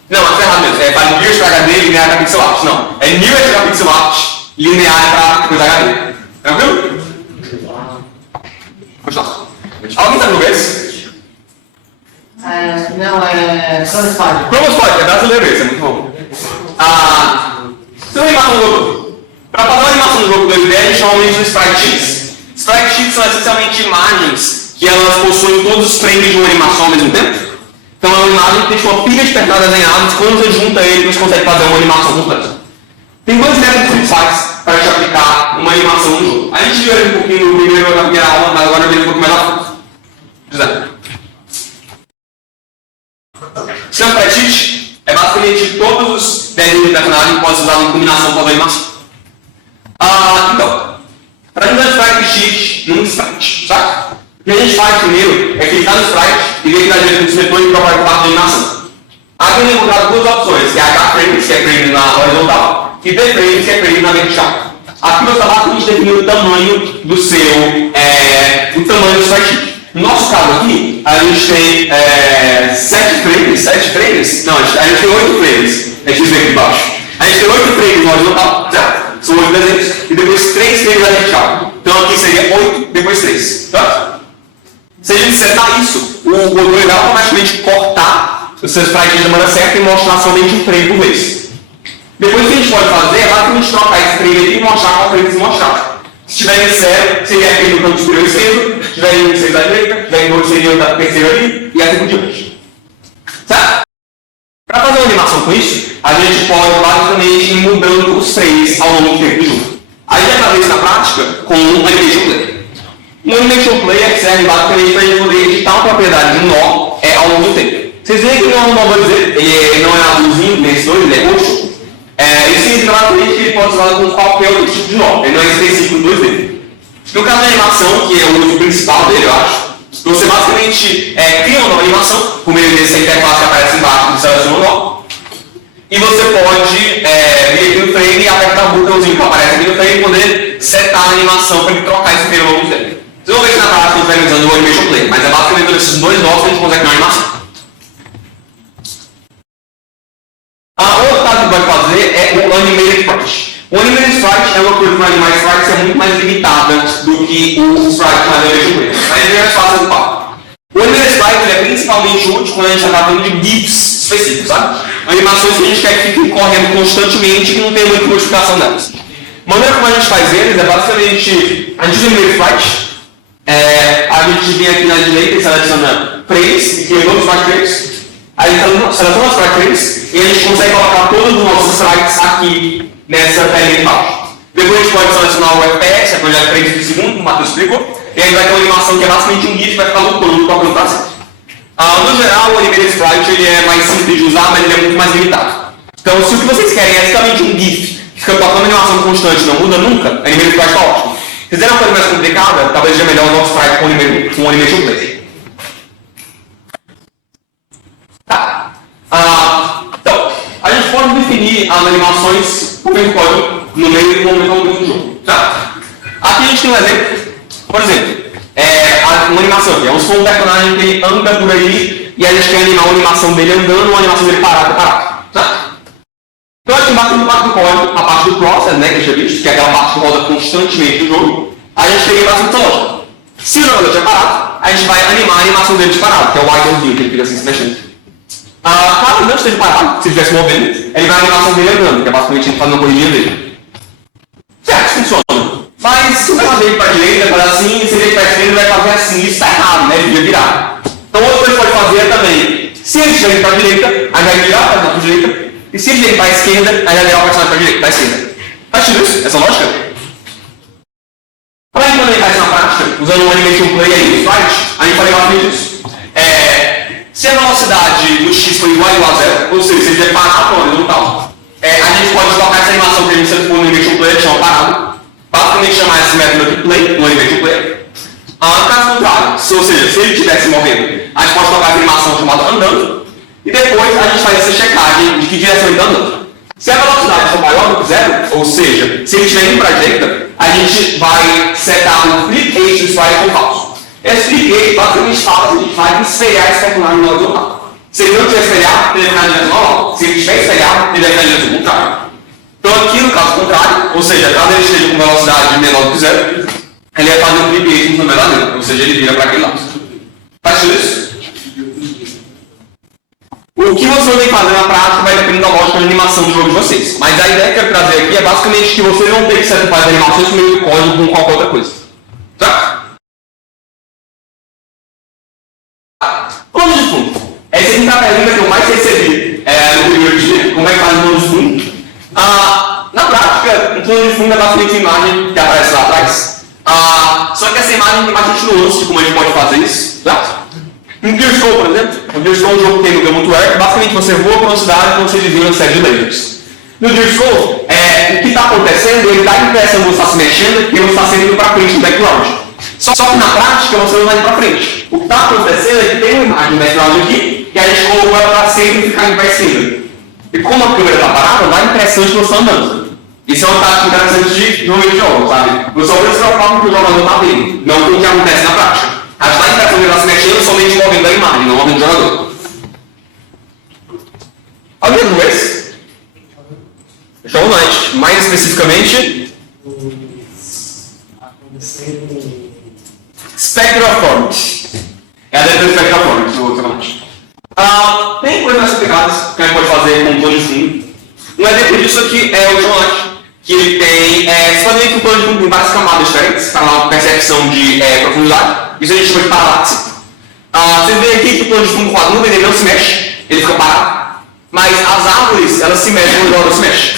Não, acho que é errado mesmo. É para mirror para HD linear para pixel art. Não, é mirror para pixel art linear para coisa HD. Tranquilo? Alguém está no vez? Não, é Chronospot. Chronospot, é brasileiro esse, é muito bom. Então, animação do jogo. Para fazer uma animação do jogo 2D, a gente normalmente usa sprite sheets. Sprite sheets são essencialmente imagens que elas possuem todos os frames de uma animação ao mesmo tempo. Então, é uma imagem que tem uma pilha de personagens desenhados, quando você junta eles, você consegue fazer uma animação completa. Tem dois métodos principais para a gente aplicar uma animação no jogo. A gente viu ali um pouquinho no na primeira aula, mas agora eu vejo um pouco mais a fundo. Sistema sprite sheet é basicamente todos os desenhos de personagem que podem ser usados em combinação com a animação. Então, para a gente usar sprite sheet num sprite, sabe? O que a gente faz primeiro é clicar no sprite e ver que na direita do seletor e procurar parte da animação. Aqui eu tenho encontrado duas opções, que é H-frames, que é frame na horizontal, e B-frames, que é frame na vertical. Aqui você está basicamente definindo o tamanho do seu, o tamanho do sprite sheet. No nosso caso aqui, a gente tem 7 frames? Não, a gente tem 8 frames. A gente vê aqui embaixo. A gente tem 8 frames no horizontal, certo? São 8 desenhos. E depois 3 frames na vertical. Então aqui seria 8, depois 3. Certo? Se a gente setar isso, o Godot vai automaticamente cortar os seus sprites da maneira certa e mostrar somente um frame por vez. Depois o que a gente pode fazer é basicamente trocar esse frame aqui e mostrar qual frame se mostrar. Se tiver em 0, seria aquele no canto superior esquerdo, se tiver em 6 à direita, se tiver em 2 seria o da terceira ali, e assim por diante. Certo? Para fazer uma animação com isso, a gente pode basicamente ir mudando os frames ao longo do tempo do jogo. A gente vai fazer isso na prática com um Animation Player. Um Animation Player serve basicamente para a gente poder editar uma propriedade de um nó ao longo do tempo. Vocês veem que não é um nó 2D, ele não é azulzinho, nesse 2, ele é roxo. Isso significa basicamente que ele pode ser usado com qualquer outro tipo de nó, ele não é específico do 2D. No caso da animação, que é o uso principal dele, eu acho, você basicamente cria uma nova animação, por meio dessa interface que aparece embaixo, que seleciona o nó, e você pode vir aqui no frame e apertar o botãozinho que aparece aqui no frame e poder setar a animação para ele trocar esse frame ao longo do tempo. Vocês vão ver que na prática não está usando o Animation Play, mas é basicamente esses dois nós que a gente consegue criar uma animação. Outra coisa que vai fazer é o Animated Sprite. O Animated Sprite é uma coisa para animar sprites que é muito mais limitada do que o sprite na Animation Play. Mas é mais fácil de falar. O Animated Sprite é principalmente útil quando a gente está tratando de GIFs específicos, sabe? Animações que a gente quer que fiquem correndo constantemente e que não tem muita modificação delas. A maneira como a gente faz eles é basicamente, a gente usa o Animated Sprite, a gente vem aqui na direita e seleciona frames, e cria novos sprite frames. Aí seleciona os sprite frames e a gente consegue colocar todos os nossos sprites aqui nessa telinha de baixo. Depois a gente pode selecionar o FPS, a quantidade de frames por segundo, como o Matheus explicou, e aí vai ter uma animação que é basicamente um GIF que vai ficar lutando com a plantação. No geral, o Animated Sprite ele é mais simples de usar, mas ele é muito mais limitado. Então, se o que vocês querem é exatamente um GIF que fica tocando animação constante e não muda nunca, o Animated Sprite está ótimo. Se quiser uma coisa mais complicada, talvez seja melhor o nosso sprite com o Animation Play. Tá. Então, a gente pode definir as animações por meio do código no meio do momento do jogo. Tá? Aqui a gente tem um exemplo. Por exemplo, uma animação aqui. Vamos supor um personagem que ele anda por aí e a gente quer animar uma animação dele andando ou uma animação dele parado. Tá? Então a gente bate no parte do código, a parte do process, né, que a gente já visto, que é aquela parte que roda constantemente no jogo. A gente teria bastante lógica. Se o jogador estiver parado, a gente vai animar a animação dele de parado, que é o idlezinho, que ele fica assim se mexendo. Caso ele não esteja parado, se ele estivesse movendo, ele vai a animação dele andando, que é basicamente ele fazendo uma corridinha dele. Certo, funciona. Mas se o cara dele para a direita, ele faz assim, e se ele para a esquerda, ele vai fazer assim, isso está errado, né? Ele devia virar. Então outra coisa que pode fazer também, se ele estiver para a direita, a gente vai virar para a direita, E se ele para a esquerda, aí vai virar o personagem para a direita, para a esquerda. Faz sentido isso? Essa lógica? Para implementar isso na prática, usando um animation play aí no slide, a gente vai levar tudo isso. Se a velocidade do x for igual a zero, ou seja, se ele tiver parar horizontal, a gente pode colocar essa animação que a gente sempre põe no animation player, que chama parado, basicamente chamar esse método aqui play, no animation player. Caso contrário, ou seja, se ele estivesse movendo, a gente pode colocar essa animação chamada andando, e depois a gente faz essa checagem de que direção ele está andando. Se a velocidade for maior do que zero, ou seja, se ele estiver indo para a direita, a gente vai setar um flip age do slide com falso. Esse flip age basicamente fala que a gente vai espelhar esse personagem no horizontal. Se ele não tiver espelhado, ele vai ficar na direção normal. Se ele estiver espelhado, ele vai ficar na direção contrária. Então aqui no caso contrário, ou seja, caso ele esteja com velocidade menor do que zero, ele vai fazer um flip age no verdadeiro, ou seja, ele vira para aquele lado. Faz tudo isso? O que vocês vão fazer na prática vai depender da lógica de animação do jogo de vocês. Mas a ideia que eu quero trazer aqui é basicamente que vocês vão ter que setar as animações com meio de código com qualquer outra coisa. Tá? Plano de fundo. Essa aqui é a pergunta que eu mais recebi no primeiro dia. Como é que faz o plano de fundo? Na prática, o plano de fundo é basicamente a imagem que aparece lá atrás. Só que essa imagem tem bastante nuance de como a gente pode fazer isso. Tá? No Gears Go, por exemplo, o Gears Go é um jogo que tem no Game.ware, basicamente você voa para uma cidade e você desvia uma série de layers. No Gears Go, o que está acontecendo, ele dá a impressão que você está se mexendo e você está sendo indo para frente no background. Só que na prática você não vai indo para frente. O que está acontecendo é que tem uma imagem no background aqui e a gente colocou ela para sempre e ficar em pé esquerda. E como a câmera está parada, dá a impressão de que você está andando. Isso é uma tática interessante de momento de jogo, sabe? Você só precisa se preocupar com o que o jogador está vendo, não com o que acontece na prática. A gente dá a impressão de ela se mexendo somente movendo a imagem, não movendo o jogador. Alguém viu esse? Show Knight, mais especificamente Spectre of Torment. É a defesa do Spectre of Torment, no outro Knight. Tem coisas mais complicadas que a gente pode fazer com o plano de fundo. Um exemplo disso aqui é o John Knight, que ele tem, você pode ver que o plano de fundo tem várias camadas diferentes para uma percepção de profundidade. Isso a gente chama de paralaxe. Vocês veem aqui que o plano de fundo com as nuvens ele não se mexe, ele fica parado. Mas as árvores, elas se mexem quando o jogador se mexe.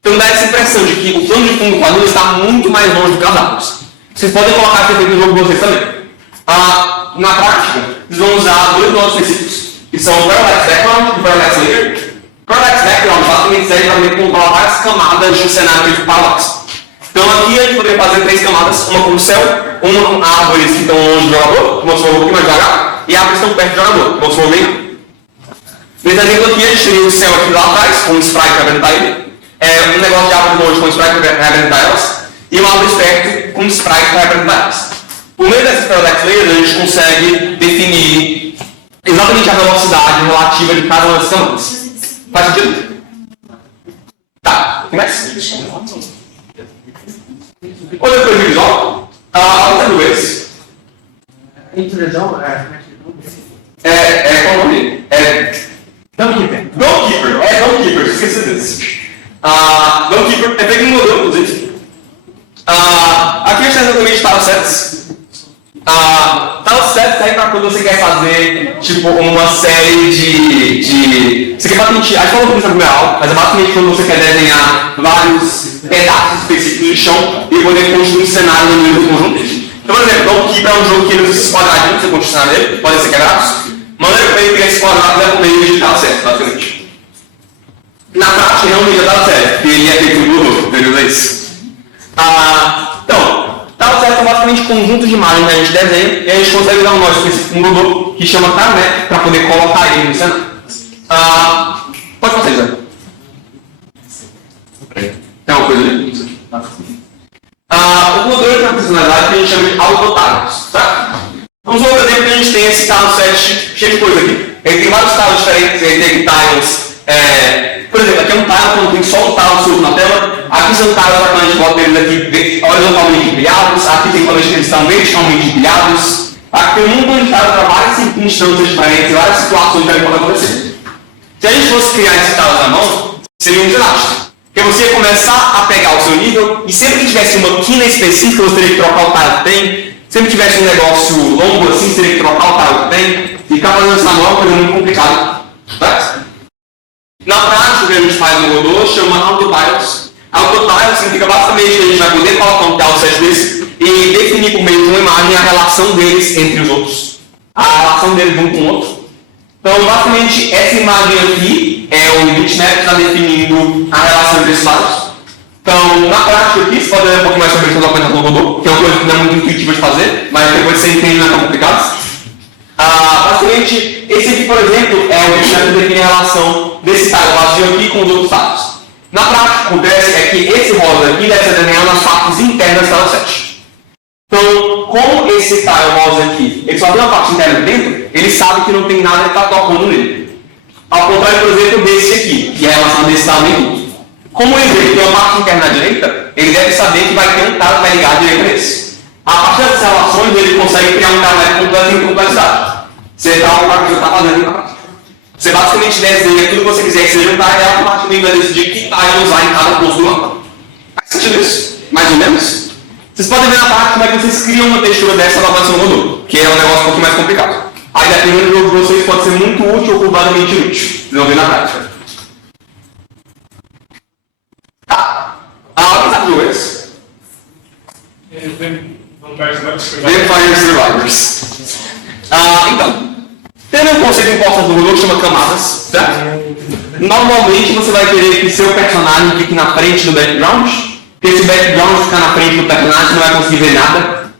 Então dá essa impressão de que o plano de fundo com as nuvens está muito mais longe do que as árvores. Vocês podem colocar esse efeito no jogo de vocês também. Na prática, vocês vão usar dois nomes específicos, que são o Parallax Background e o Parallax Layer. Parallax Background basicamente serve para controlar várias camadas de cenário de Parallax. Então aqui a gente poderia fazer três camadas, uma com o céu, uma com árvores que estão longe do jogador, que vão se mover um pouquinho mais devagar, e árvores que estão perto do jogador, que vão se mover. Nesse exemplo aqui a gente teria o céu aqui lá atrás, com um sprite para representar ele, um negócio de árvore longe com um sprite para representar elas, e uma árvore perto com um sprite para representar elas. Por meio dessas Parallax Layers a gente consegue definir exatamente a velocidade relativa de cada uma das camadas. Faz sentido? Tá, o que mais? Outra coisa visual, outra vez. Intrusão? Qual o nome? Downkeeper. Downkeeper, esqueci disso. Downkeeper é feito em modelo, inclusive. Aqui a gente está exatamente tile sets. Tile sets é para quando você quer fazer tipo uma série de você quer basicamente, a gente falou isso na primeira aula, mas é basicamente quando você quer desenhar vários pedaços específicos de chão e poder construir um cenário no meio do conjunto dele. Então, por exemplo, Downkeeper é um jogo que ele usa esses quadradinhos, você construir nele, podem ser quebrados. Maneira que ele cria esses quadrados é por meio de tile sets, basicamente. Na prática, realmente já dá certo, porque ele é feito no Google, entendeu isso? Então, tile sets são basicamente conjuntos de imagens que a gente desenha e a gente consegue dar um nó específico no Google que chama Tarnet para poder colocar ele no cenário. Pode fazer, Zé. Tem uma coisa ali? O modelo tem uma funcionalidade que a gente chama de autotiles, tá? Vamos ver um exemplo que a gente tem esse tile set cheio de coisa aqui. Ele tem vários tiles diferentes, ele tem tiles. Por exemplo, aqui é um tile quando tem só um tile solto na tela. Aqui são tiles quando a gente bota eles aqui horizontalmente empilhados. Aqui tem quando eles estão verticalmente empilhados. Aqui tem um monte de tiles para várias circunstâncias diferentes, várias situações que podem acontecer. Se a gente fosse criar esses tiles na mão, seria um desastre. Porque você ia começar a pegar o seu nível e sempre que tivesse uma quina específica, você teria que trocar o tile que tem. Sempre que tivesse um negócio longo assim, você teria que trocar o tile que tem. Ficar fazendo isso na mão é uma coisa muito complicada. Tá? Na prática, faz no Godot chama Autotiles. Autotiles significa basicamente que a gente vai poder colocar um tileset desse e definir por meio de uma imagem a relação deles entre os outros. A relação deles um com o outro. Então, basicamente, essa imagem aqui é o bitmap que está definindo a relação entre esses lados. Então, na prática aqui, você pode ver um pouco mais sobre essa documentação do Godot, que é uma coisa que não é muito intuitiva de fazer, mas depois você entende, não é tão complicado. Basicamente, esse aqui, por exemplo, é o bitmap que define a relação desse tile vazio aqui com os outros tiles. Na prática, o que acontece é que esse rosa aqui deve ser desenhado nas partes internas da tileset. Então, como esse tile rosa aqui, ele só tem uma parte interna dentro, ele sabe que não tem nada que está tocando nele. Ao contrário, por exemplo, desse aqui, que é a relação desse tile dentro. Como ele tem uma parte interna à direita, ele deve saber que vai ter um tile que vai ligar à direita nesse. A partir dessas relações, ele consegue criar um tile completo em complexidade. Você está fazendo na prática. Você basicamente desenha tudo que você quiser que seja um tile e automaticamente vai decidir que tile usar em cada ponto do mapa. Faz sentido isso? Mais ou menos? Vocês podem ver na parte como é que vocês criam uma textura dessa na aplicação do Godot, que é um negócio um pouco mais complicado. Aí dependendo do jogo de vocês pode ser muito útil ou completamente inútil. Vocês vão ver na prática. Que jogo é esse? Vampire Survivors. Então, tem um conceito importante do Godot que chama camadas, certo? Normalmente você vai querer que seu personagem fique na frente do background, porque se o background ficar na frente do personagem, você não vai conseguir ver nada.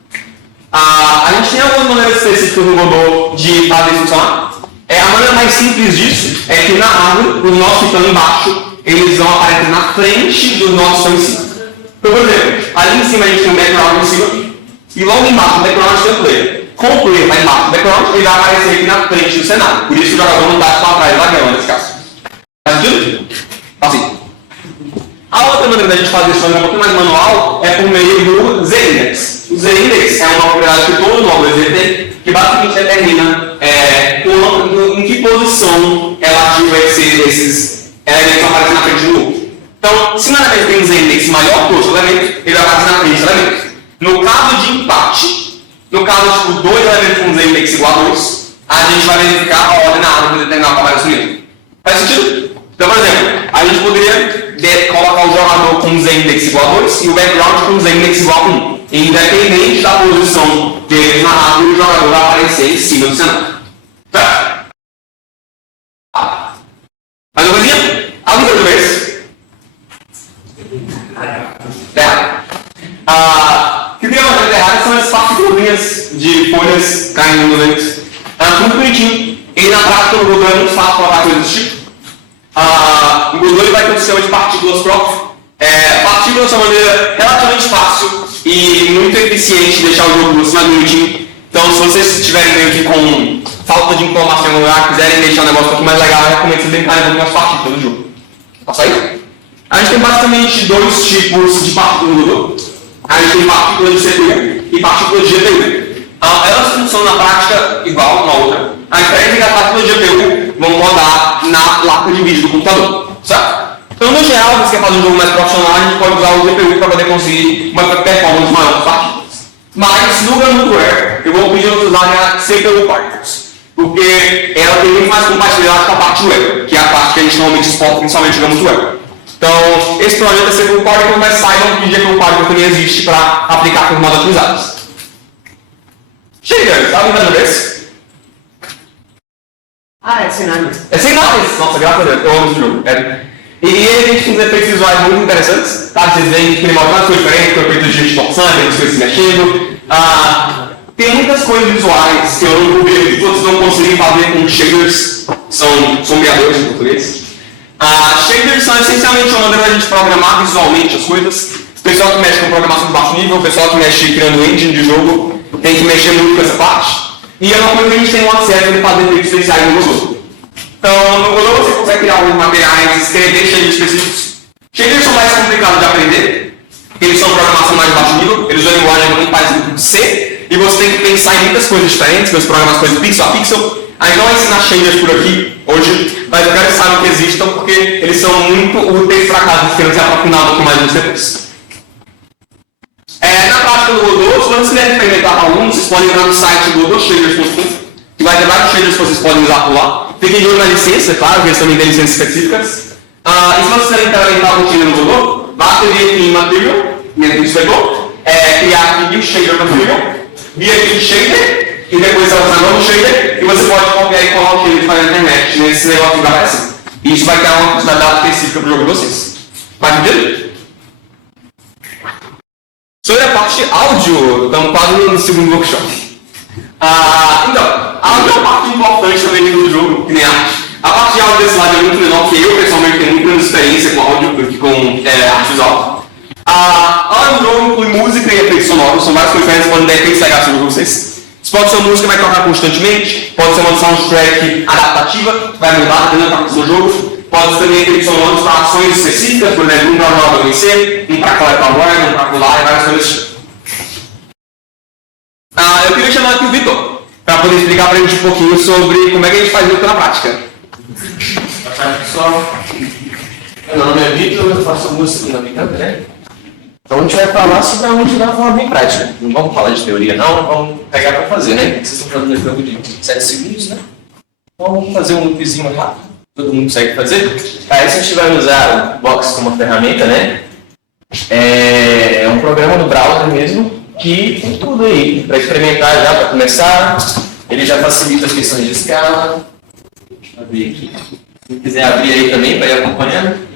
A gente tem algumas maneiras específicas no Godot de fazer isso funcionar. A maneira mais simples disso é que na árvore, os nossos que estão embaixo, eles vão aparecer na frente dos nossos que estão em cima. Então, por exemplo, ali em cima a gente tem um background em cima, e logo embaixo do background tem o player. Com o player está embaixo do background, ele vai aparecer aqui na frente do cenário. Por isso o jogador não está para trás da guerra nesse caso. Faz sentido? Assim. A outra maneira da gente fazer isso um pouquinho mais manual é por meio do Z-Index. O Z-Index é uma propriedade que todo módulo tem, que basicamente determina em que posição ela ativa esses elementos que aparecem na frente do outro. Então, se na elemento tem um Z-Index maior que o outro elemento, ele vai aparecer na frente do elemento. No caso de empate, no caso de dois elementos com Z-Index igual a 2, a gente vai verificar a ordem na árvore para determinar qual vai ser o nível. Faz sentido? Então, por exemplo, a gente poderia colocar o jogador com Z-Index igual a 2 e o background com Z-Index igual a 1. Independente da posição deles na árvore, o jogador vai aparecer em cima do cenário. Certo? Mais uma coisinha? Alguém vai ver isso? Que tem uma coisa errada são as partículas de folhas caindo no vento. Muito bonitinho. E na prática, o Godot é muito fácil colocar coisas desse tipo. O Godot ele vai ter um sistema de partículas próprio. Partículas é uma maneira relativamente fácil e muito eficiente de deixar o jogo mais bonitinho. Então, se vocês estiverem meio que com falta de informação no lugar, quiserem deixar o negócio um pouco mais legal, eu recomendo vocês brincarem com algumas partículas do jogo. Posso sair? A gente tem basicamente dois tipos de partículas no Godot. A gente tem partículas de CPU e partículas de GPU. Elas funcionam na prática igual uma outra. A diferença é que as partículas de GPU vão rodar na placa de vídeo do computador, certo? Então, no geral, se você quer fazer um jogo mais profissional, a gente pode usar o GPU para poder conseguir uma performance maior das partículas. Mas, no Gamutuware, eu vou pedir para vocês usarem a CPU Particles, porque ela tem muito mais compatibilidade com a parte web, que é a parte que a gente normalmente exporta, principalmente o Gamutuware. Então, esse projeto é CPU Particles, mas saibam que GPU Particles também existe para aplicar com modos utilizados. Chega, sabe o que é É cenários. É sem nariz. Nossa, graças a Deus, eu amo esse jogo. E ele tem uns efeitos visuais muito interessantes, tá? Vocês veem que ele mostra umas coisas diferentes, com efeitos de gente torçando, as coisas se mexendo. Tem muitas coisas visuais que eu não vi, que vocês não conseguem fazer com shaders, são sombreadores em português. Shaders são essencialmente uma maneira da gente programar visualmente as coisas. O pessoal que mexe com programação de baixo nível, o pessoal que mexe criando engine de jogo, tem que mexer muito com essa parte. E é uma coisa que a gente tem um acesso de fazer efeitos especiais no Godot. Então, no Godot você consegue criar alguns materiais, escrever shaders específicos. Shaders são mais complicados de aprender, eles são programação mais de baixo nível, eles usam linguagem muito parecida com C, e você tem que pensar em muitas coisas diferentes, você programa as coisas pixel a pixel. A gente não vai ensinar shaders por aqui hoje, mas eu quero que saibam que existam, porque eles são muito úteis para caso vocês queiram se aprofundar um pouco mais nisso depois. Na prática do Godot, se vocês quiserem experimentar alguns, vocês podem entrar no site godotshaders.com, que vai ter vários shaders que vocês podem usar por lá. Fiquem de olho na licença, claro, que eles também têm licenças específicas. E se vocês querem implementar a rotina no Godot, basta vir aqui em Material, inspetor, criar aqui New Shader Material, vir aqui em Shader, e depois você vai no Shader, e você pode copiar e colar o que ele faz na internet, nesse negócio que vai aparecer. E isso vai criar uma quantidade de dados específica para o jogo de vocês. Faz sentido? Sobre a parte de áudio, estamos quase no segundo workshop. Então, áudio é uma parte importante também do jogo, que nem arte. A parte de áudio desse lado é muito menor, porque eu pessoalmente tenho muito menos experiência com áudio do que com arte visual. A hora do jogo inclui música e efeitos sonoros, são várias coisas que podem de repente pegar sobre vocês. Isso pode ser uma música que vai tocar constantemente, pode ser uma soundtrack adaptativa, que vai mudar dependendo do seu jogo. Pode ser também efeitos sonoros para ações específicas, por exemplo, um para jogar vencer, um para coletar moeda, um para pular e várias coisas assim. Eu queria chamar aqui o Vitor, para poder explicar para a gente um pouquinho sobre como é que a gente faz isso na prática. Boa tarde, pessoal. Meu nome é Vitor, eu faço música na Unicamp, né? Então a gente vai falar sobre a música de uma forma bem prática. Não vamos falar de teoria, não, vamos pegar para fazer, né? Vocês estão fazendo um jogo de 7 segundos, né? Então vamos fazer um loopzinho rápido. Todo mundo consegue fazer? Aí se a gente vai usar o Box como uma ferramenta, né? É um programa no browser mesmo, que tem tudo aí para experimentar já, para começar. Ele já facilita as questões de escala. Deixa eu abrir aqui. Se quiser abrir aí também para ir acompanhando.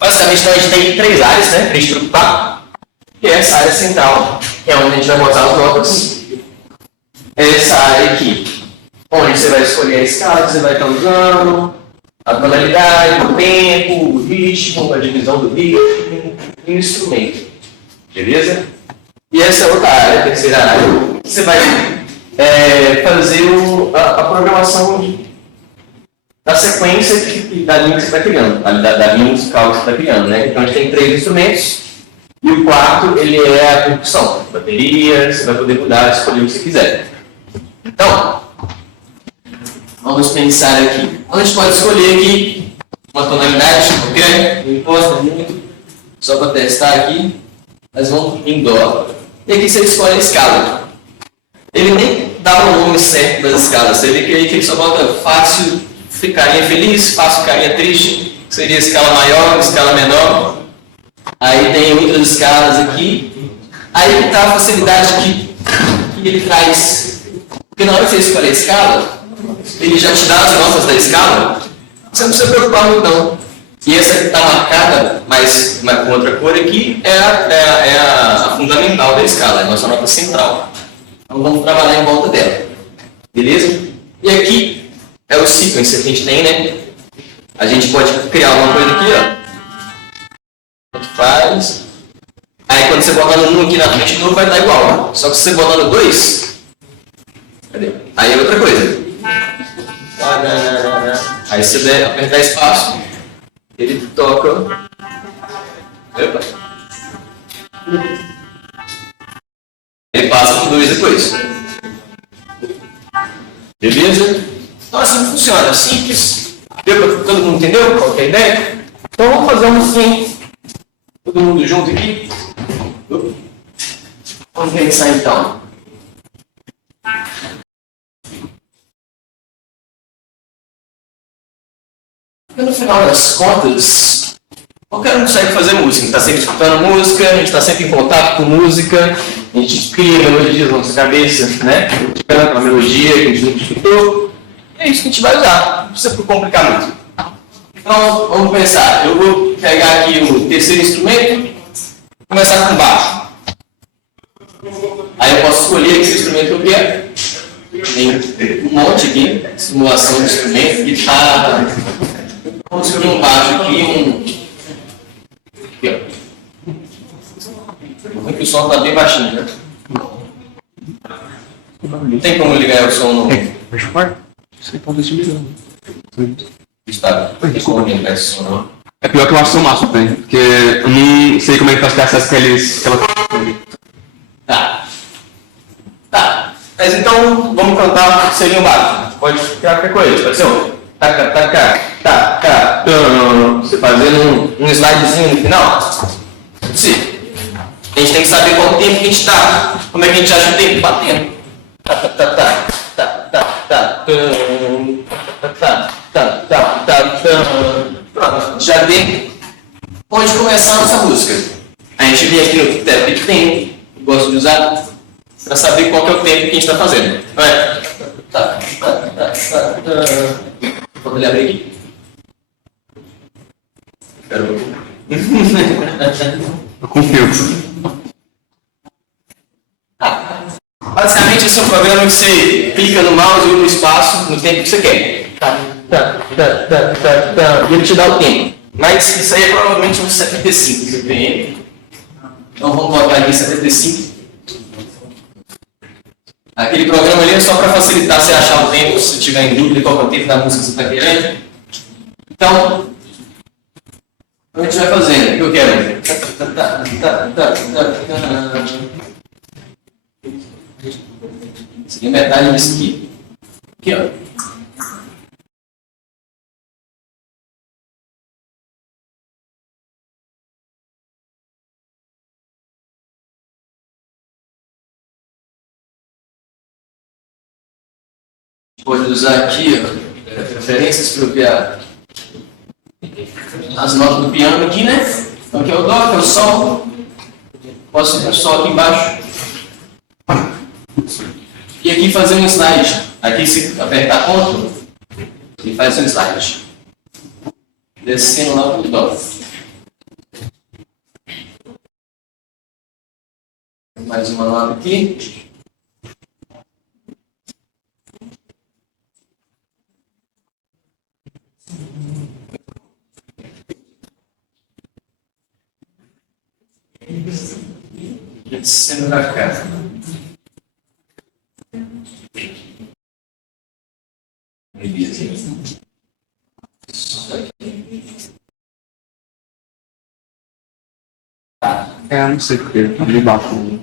Basicamente, então, a gente tem 3 áreas, né, para estruturar. Que é essa área central, que é onde a gente vai botar as notas. Essa área aqui, onde você vai escolher a escala que você vai estar usando, a tonalidade, o tempo, o ritmo, a divisão do ritmo e o instrumento. Beleza? E essa outra área, a terceira área, você vai fazer a programação da sequência da linha que você está criando, da linha musical que você está criando, né? Então a gente tem 3 instrumentos e o quarto ele é a percussão, bateria, você vai poder mudar, escolher o que você quiser. Então, vamos pensar aqui. A gente pode escolher aqui uma tonalidade qualquer, não importa muito, só para testar aqui. Nós vamos em Dó. E aqui você escolhe a escala. Ele nem dá o nome certo das escalas. Você vê que aí ele só bota fácil, carinha feliz, fácil, carinha triste. Seria escala maior, escala menor. Aí tem outras escalas aqui. Aí está a facilidade que ele traz. Porque na hora que você escolhe a escala, ele já te dá as notas da escala, você não precisa se preocupar muito não. E essa que está marcada, mas com outra cor aqui, é a fundamental da escala, é a nossa nota central. Então vamos trabalhar em volta dela. Beleza? E aqui é o sequence que a gente tem, né? A gente pode criar alguma coisa aqui, ó. A gente faz. Aí quando você botar no 1 aqui na frente, o novo vai dar igual. Só que se você botar no 2, cadê? Aí é outra coisa. Aí se você apertar espaço, ele toca. Opa. Ele passa por 2 depois. Beleza? Então assim funciona, simples. Todo mundo entendeu qual que é a ideia? Então vamos fazer um assim. Todo mundo junto aqui. Vamos pensar então. Porque no final das contas, qualquer um consegue fazer música. A gente está sempre escutando música, a gente está sempre em contato com música, a gente cria melodias na nossa cabeça, né? A gente canta uma melodia que a gente nunca escutou. É isso que a gente vai usar, não precisa complicar muito. Então, vamos pensar. Eu vou pegar aqui o terceiro instrumento e começar com baixo. Aí eu posso escolher esse instrumento que eu quero. Tem um monte aqui, simulação de instrumento, guitarra. Vamos escolher um baixo aqui, aqui, ó. Aqui o som está bem baixinho, né? Não tem como ligar o som no... Você pode se ligar. Está como ligar esse som, não? É pior que eu acho que o máximo tem, porque eu não sei como é que faz ter acesso àquela... Tá. Mas então, vamos cantar seria um baixo. Pode criar qualquer coisa, pode ser um... Você fazendo um slidezinho no final? Sim. A gente tem que saber qual tempo que a gente está. Como é que a gente acha o tempo? Batendo. Pronto, já tem onde começar a nossa música. A gente vem aqui no tab de tempo, gosto de usar, para saber qual que é o tempo que a gente está fazendo. Vai. Vou olhar aqui. Eu confio. Basicamente, esse é um programa que você clica no mouse ou no espaço no tempo que você quer. E ele te dá o tempo. Mas isso aí é provavelmente uns 75 BPM. Então vamos botar aqui 75. Aquele programa ali é só para facilitar você achar o tempo, se tiver em dúvida qual é o tempo da música que você está querendo. Então, a gente vai fazendo o que eu quero. Seria metade disso aqui. Aqui, ó. Pode usar aqui, ó, referências para eu ver as notas do piano aqui, né? Então aqui é o dó, aqui é o sol. Posso ir para o sol aqui embaixo. E aqui fazer um slide. Aqui se apertar Ctrl e faz um slide. Descendo lá para o dó. Mais uma nota aqui. Descendo pra cá. Não sei porque, tá meio baixo.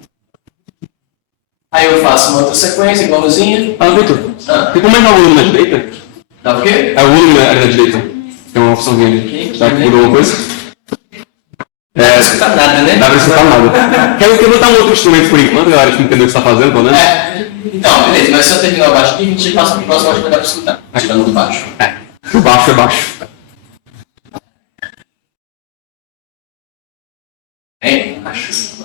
Aí eu faço uma outra sequência igualzinha. Vitor, tem como aumentar o volume na direita? Tá o quê? É o volume ali na direita. Tem uma opçãozinha ali. Será que mudou alguma coisa? Não dá pra escutar nada, né? Dá pra escutar nada. Quer botar um outro instrumento por enquanto, galera, que entendeu o que você tá fazendo, pelo menos? Então, beleza, mas se eu terminar o baixo aqui, a gente passa pro próximo, acho que vai dar pra escutar. Tirando do baixo. O baixo é baixo. Baixo.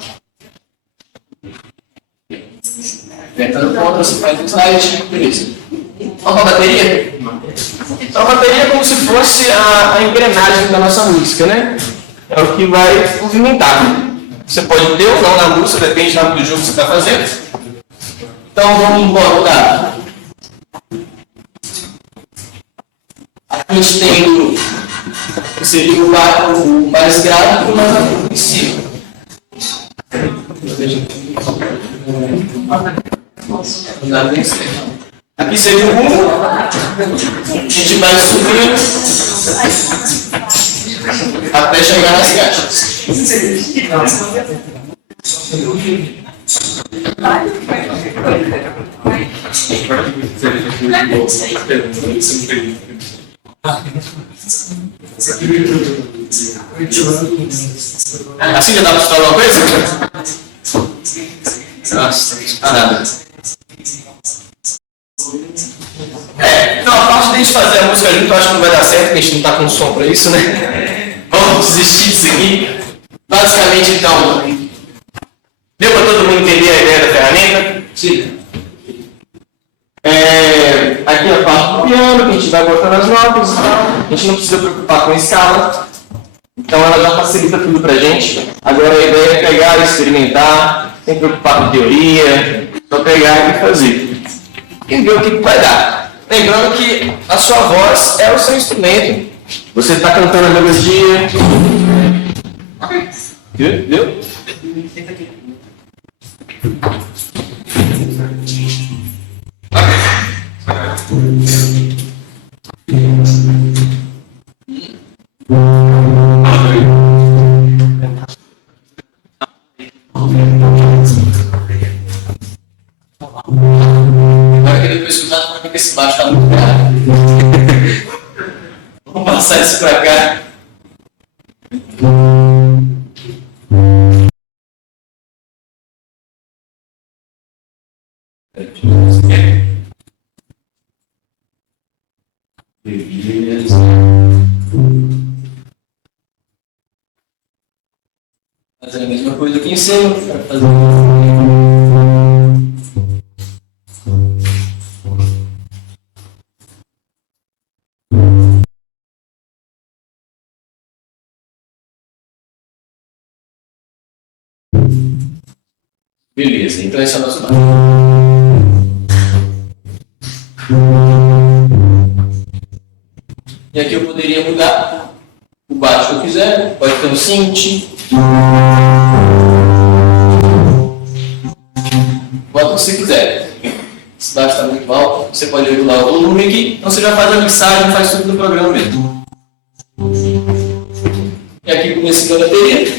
Apertando Ctrl, você faz um slide, beleza. Vamos pra bateria? Então a bateria é como se fosse a engrenagem da nossa música, né? É o que vai movimentar. Você pode ter ou não na música, depende do jogo que você está fazendo. Então vamos botar. A gente tem o seria o mais grave e o mais agudo em cima. Aqui seria o 1. A gente vai subindo até chegar nas caixas. Assim já dá para escutar alguma coisa? Nossa, não está nada. Então a parte de a gente fazer a música junto, eu acho que não vai dar certo, porque a gente não está com som para isso, né? Vamos desistir disso aqui. Basicamente, então, deu para todo mundo entender a ideia da ferramenta? Sim. Aqui é a parte do piano, que a gente vai botando as notas e tal. A gente não precisa preocupar com a escala. Então ela já facilita tudo pra gente. Agora a ideia é pegar e experimentar, sem preocupar com teoria, só pegar e fazer. E ver o que vai dar. Lembrando que a sua voz é o seu instrumento. Você está cantando a melodia. Viu? Agora que depois escutar, para mim que esse baixo está muito grave. Vamos passar isso para cá. Beleza. Fazer a mesma coisa aqui em cima. Fazer... Beleza, então esse é o nosso baixo. E aqui eu poderia mudar o baixo que eu quiser, pode ter um synth. Bota o que você quiser. Se baixo está muito alto, você pode regular o volume aqui, então você já faz a mixagem, faz tudo no programa mesmo. E aqui começa a bateria.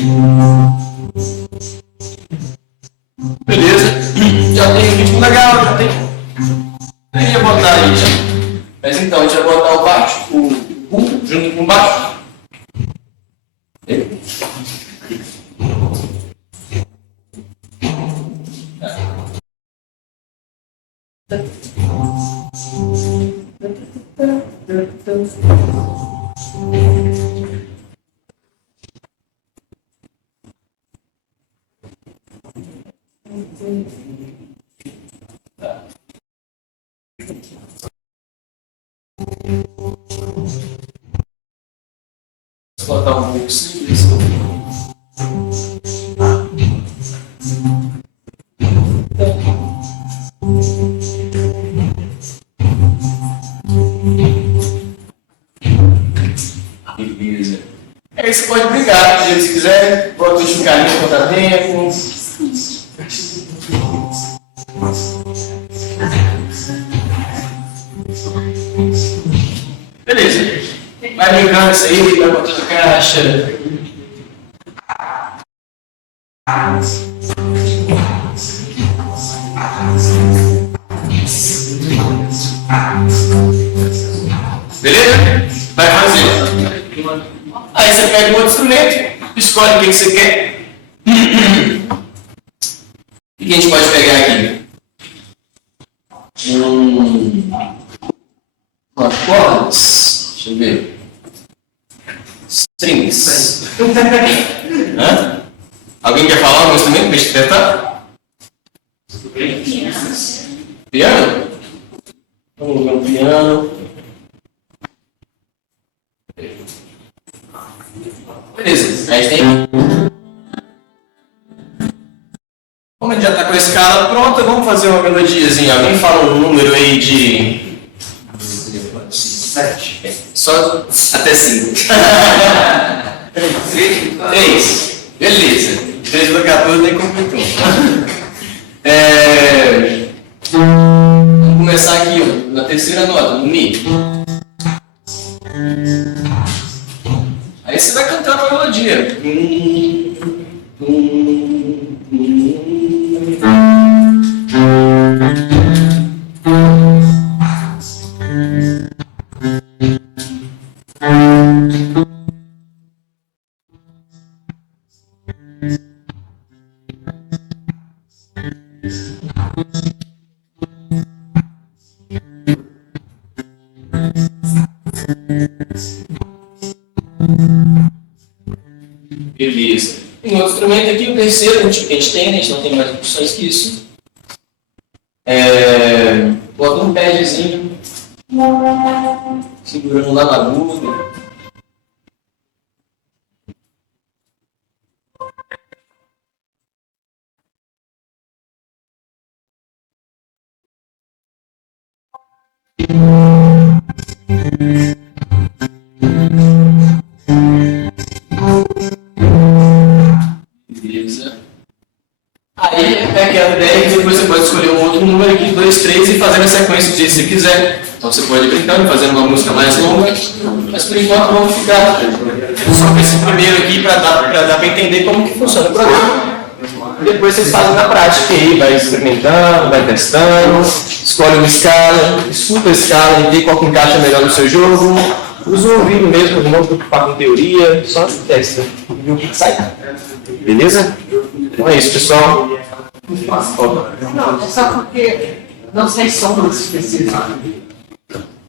Beleza, já tem um ritmo legal, já tem. Eu ia botar aí já. Mas então, a gente vai botar o baixo, o boom junto com o baixo. Vou botar um pouco simples. Beleza. Aí você pode brigar, se você quiser, bota o chucarinho contra tempo. Beleza. Vai brincando isso aí, vai botando a caixa. Beleza? Vai fazer. Aí você pega um outro instrumento, escolhe o que você quer. O que a gente pode pegar aqui? Cordas. Deixa eu ver. Strings. Hã? Alguém quer falar algum instrumento para a gente tentar? Piano? Vamos ver um piano. Beleza, a gente tem. Como a gente já está com a escala pronta, vamos fazer uma melodiazinha. Alguém fala um número aí de. 7. Só até 5. 3. Beleza. 3 do 14 nem completou. Vamos começar aqui, ó, na terceira nota, no Mi. Aí você vai cantando a melodia. Beleza. Tem outro instrumento aqui, o terceiro, que a gente tem, né? A gente não tem mais opções que isso. Bota um padzinho, segurando lá na aguda. Beleza. Aí é aquela ideia que depois você pode escolher um outro número aqui, 2, 3 e fazer a sequência do jeito que você quiser. Então você pode ir brincando, fazendo uma música mais longa, mas por enquanto vamos ficar só com esse primeiro aqui para dar para entender como que funciona o programa. Depois vocês fazem na prática aí, vai experimentando, vai testando, escolhe uma escala, escuta a escala, entende qual que encaixa melhor no seu jogo, usa o ouvido mesmo, não vamos preocupar com teoria, só testa e vê o que sai. Beleza? Então é isso, pessoal. Não, é só porque não sai som específico.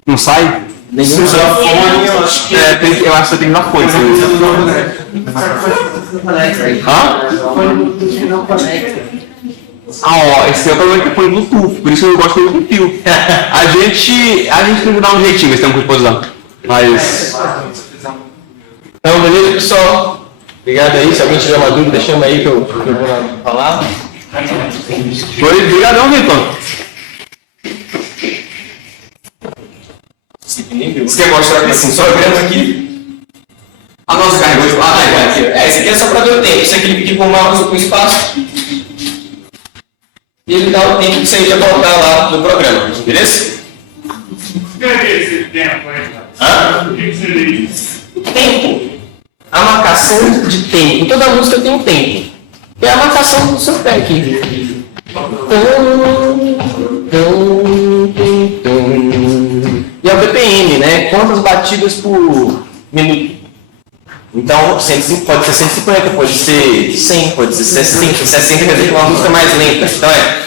Não sai? Nenhum Usar fone, eu acho que eu acho que você tem que usar fone. Ah, ó, esse é o problema que põe Bluetooth, por isso eu gosto de com fio. A gente tem que dar um jeitinho, mas tem que pode usar. Mas. Então, beleza, pessoal? Obrigado aí. Se alguém tiver uma dúvida, chama aí que eu vou falar. Foi, obrigadão, Vitor. Você quer mostrar aqui assim, só vendo aqui? A nossa carregou. Aqui. Esse aqui é só para ver o tempo. Esse aqui ele pediu por mouse com espaço. E ele dá o tempo que você ia voltar lá no programa, beleza? Cadê esse tempo aí? Hã? O que seria isso? Tempo. A marcação de tempo. Em toda música tem um tempo. É a marcação do seu pé aqui. E é o BPM, né? Quantas batidas por minuto? Então, 105, pode ser 150, pode ser 100, pode ser 60. 60 quer dizer que é uma música mais lenta. Então é.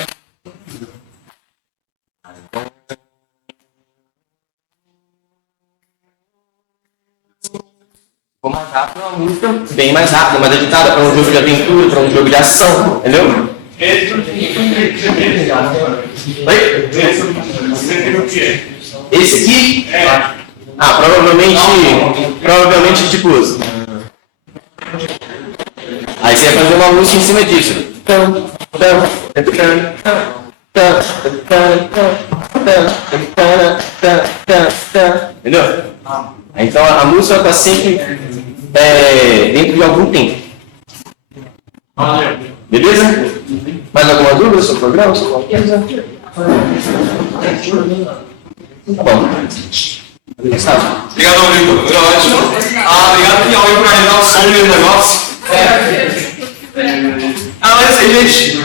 Vou marcar para uma música bem mais rápida, mais agitada, para um jogo de aventura, para um jogo de ação, entendeu? Esse não tem Oi? Você tem o quê? Esse aqui? É. Ah, provavelmente tipo. Aí você vai fazer uma música em cima disso. Entendeu? Então a música está sempre dentro de algum tempo. Beleza? Mais alguma dúvida sobre o programa? Sobre qualquer coisa? Tá bom. Obrigado, amigo. Foi ótimo. Obrigado, Piauí, por ajudar o som do negócio. Mas assim, gente.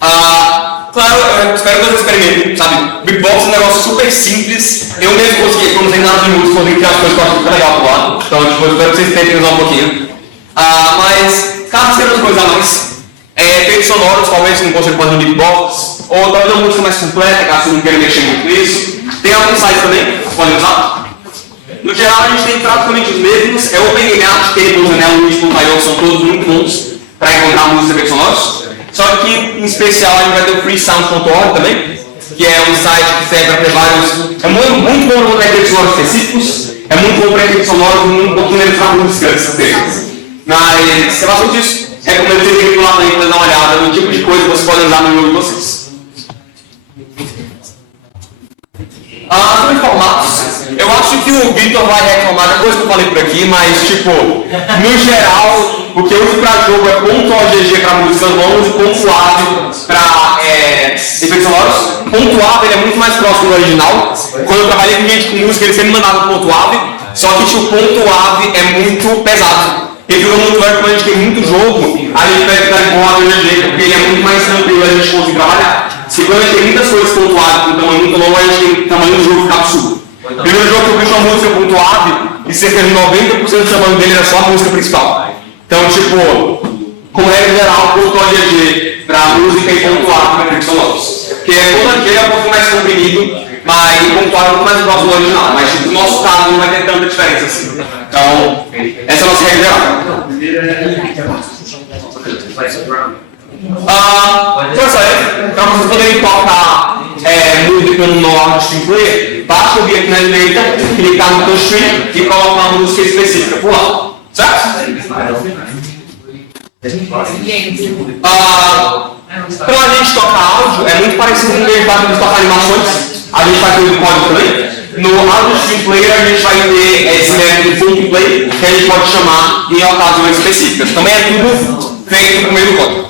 Claro, eu espero que vocês experimentem, sabe? Beatbox é um negócio super simples. Eu mesmo consegui, quando não tem nada de música, consegui criar as coisas que eu acho super legal pro lado. Então, tipo, eu espero que vocês tentem usar um pouquinho. Mas, caso queiram coisas a mais, efeitos sonoros, talvez não consiga fazer um beatbox, ou talvez uma música mais completa, caso vocês não queiram mexer muito nisso. Tem alguns sites também, vocês podem usar. No geral, a gente tem praticamente os mesmos. É OpenGAT, Tables, né, Luiz.io, são todos muito bons para encontrar músicas e efeitos sonoros. Só que, em especial, a gente vai ter o freesound.org também, que é um site que serve para ter vários... É muito bom para encontrar efeitos sonoros específicos, é muito bom para efeitos sonoros, um pouquinho menos para músicas deles. Mas, se você disso, recomendo vocês irem lá também para dar uma olhada no tipo de coisa que vocês podem usar no jogo de vocês. Sobre formatos, eu acho que o Vitor vai reclamar da coisa que eu falei por aqui, mas tipo, no geral, o que eu uso para jogo é .ogg para músicas longas e .wav para efeitos sonoros. .wav ele é muito mais próximo do original. Quando eu trabalhei com gente com música, ele sempre mandava .wav, só que tipo, .wav é muito pesado. Ele fica muito velho quando a gente tem muito jogo, a gente vai ficar com o OGG, porque ele é muito mais tranquilo a gente conseguir trabalhar. Se quando a gente tem muitas coisas pontuadas com tamanho muito longo, a gente tem o tamanho do jogo ficar absurdo. O primeiro jogo que eu fiz uma música pontuada, e cerca de 90% do tamanho dele era só a música principal. Então, tipo, como regra geral, .ogg para música e pontuado para efeitos sonoros. Porque .ogg é um pouco mais comprimido, mas o pontuado é um pouco mais próximo do original. Mas tipo, no nosso caso não vai ter tanta diferença assim. Então, essa é a nossa regra geral. Então, para vocês poderem tocar música no Stream Player, basta subir aqui na direita, clicar no teu stream e colocar uma música específica por lá. Certo? Para a gente tocar áudio, é muito parecido com o que a gente faz quando tocar animações. A gente faz tudo em código também. No Audio Stream Player, a gente vai ter esse método Funky Play, que a gente pode chamar em ocasiões específicas. Também é tudo feito por meio do código.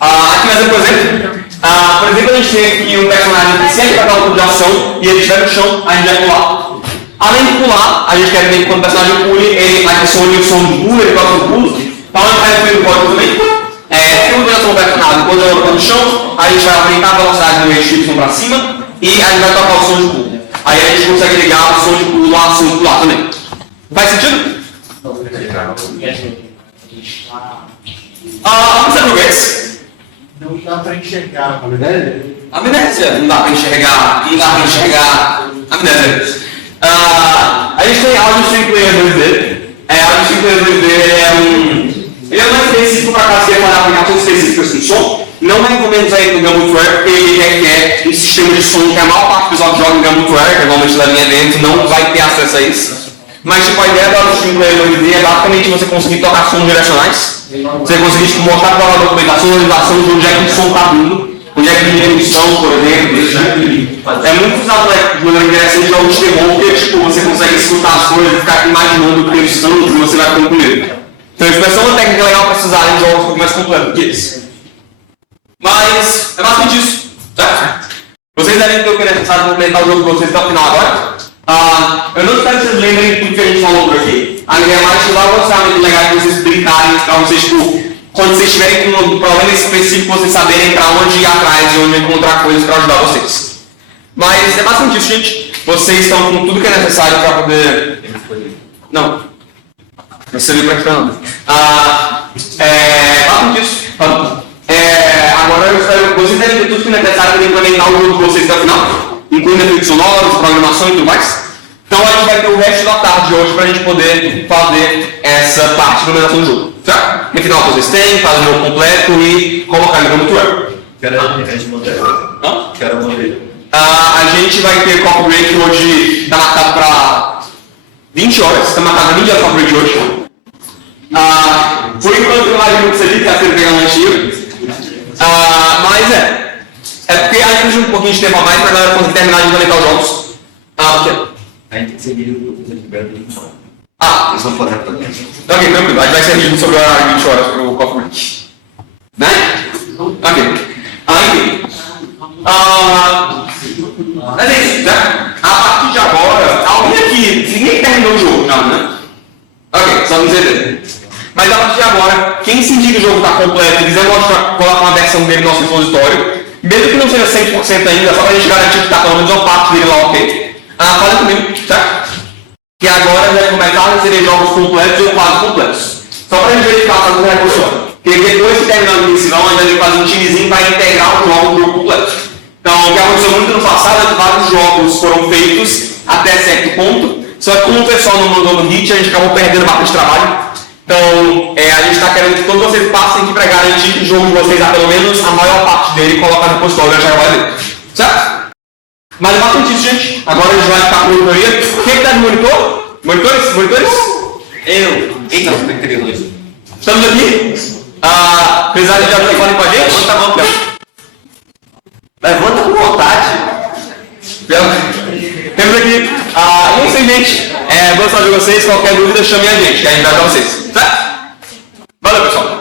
Aqui mais um exemplo. Por exemplo, a gente tem aqui um personagem que sempre vai dar uma pulação e ele estiver no chão, a gente vai pular. Além de pular, a gente quer ver que quando o personagem pule, ele vai ter som de pulo, ele toca o pulo. Então a gente vai ver o código também. Se eu virar o personagem, quando eu estou no chão, a gente vai aumentar a velocidade do eixo Y para cima e a gente vai tocar o som de pulo. Aí a gente consegue ligar o som de pulo ao som de pular também. Faz sentido? Sabe o que é isso? Não dá para enxergar. Amnésia. Não dá pra enxergar. Amnésia. A gente tem Audio Stream Player 2D. Audio Stream Player 2D ele é mais específico para caso queira fazer aplicações específicas com som. Não recomendo usar ele no Gambutware, porque ele requer um sistema de som que a maior parte do pessoal que joga em Gambutware, que normalmente da linha dentro, não vai ter acesso a isso. Mas tipo, a ideia do Audio Stream Player 2D é basicamente você conseguir tocar sons direcionais. Você conseguir tipo, mostrar para a documentação, organização de onde é que o som está vindo. Onde é que tem emissão, por exemplo. É muito usado de maneira interessante jogos de terror, porque tipo, você consegue escutar as coisas e ficar imaginando o que eles estão e você vai ficando com medo. Então, isso é só uma técnica legal para vocês usarem jogos um pouco mais completos que esse. Mas, é basicamente isso, certo? Vocês devem ter o que é necessário para completar o jogo de vocês até o final agora. Eu não espero que vocês lembrem tudo que a gente falou por aqui. A ideia é mais te dar alguns ferramentas legais para vocês brincarem, para vocês, tipo, quando vocês estiverem com um problema específico, vocês saberem para onde ir atrás e onde encontrar coisas para ajudar vocês. Mas é basicamente isso, gente. Vocês estão com tudo que é necessário para poder... Não. Você viu para cá, não. Basicamente isso. Agora eu espero que vocês devem ter tudo que é necessário para implementar o jogo de vocês até o final, incluindo efeitos sonoros, programação e tudo mais. Então a gente vai ter o resto da tarde hoje para a gente poder fazer essa parte de implementação do jogo. Certo? No final vocês têm, fazer o jogo completo e colocar no Gambutware. Quero morrer. A gente vai ter coffee break hoje, está marcado para 20 horas, está marcado para 20 horas coffee break hoje. Por enquanto eu imagino que você disse que está sendo pegar um lanchinho. Mas é porque a gente precisa um pouquinho de tempo a mais para a galera conseguir terminar de implementar os jogos. O quê? A gente tem que seguir o liberado de som. Eles vão fazer também. Ok, tranquilo. A gente vai ser rígido sobre o horário de 20 horas para o coffee break. Né? Ok. Enfim. Mas é isso, né? A partir de agora, alguém aqui, ninguém terminou o jogo, não, né? Ok, só me dizer. Mas a partir de agora, quem sentir que o jogo está completo e quiser colocar uma versão dele no nosso repositório, mesmo que não seja 100% ainda, só para a gente garantir que está pelo menos uma parte dele lá ok, fala comigo, certo? Que agora vai começar a receber jogos completos ou quase completos. Só para a gente verificar se a coisa funciona. Porque depois que terminar o inicial, a gente vai fazer um timezinho para integrar o jogo completo. Então, o que aconteceu muito no passado é que vários jogos foram feitos até certo ponto, só que como o pessoal não mandou no Hit, a gente acabou perdendo bastante trabalho. Então, a gente está querendo que todos vocês passem aqui para garantir que o jogo de vocês, pelo menos a maior parte dele, colocar no repositório e já vai dele. Certo? Mas é bastante isso, gente. Agora a gente vai ficar com a monitoria. Quem está de monitor? Monitores? Monitores? Eu. Eita, você tem que ter dois. Estamos aqui. Precisar de alguém falando com a gente? Levanta a mão, Pel. Levanta com vontade. Temos aqui. É isso aí, gente. Boa sorte de vocês. Qualquer dúvida, chamem a gente, que a gente vai ajudar vocês. Certo? Valeu, pessoal.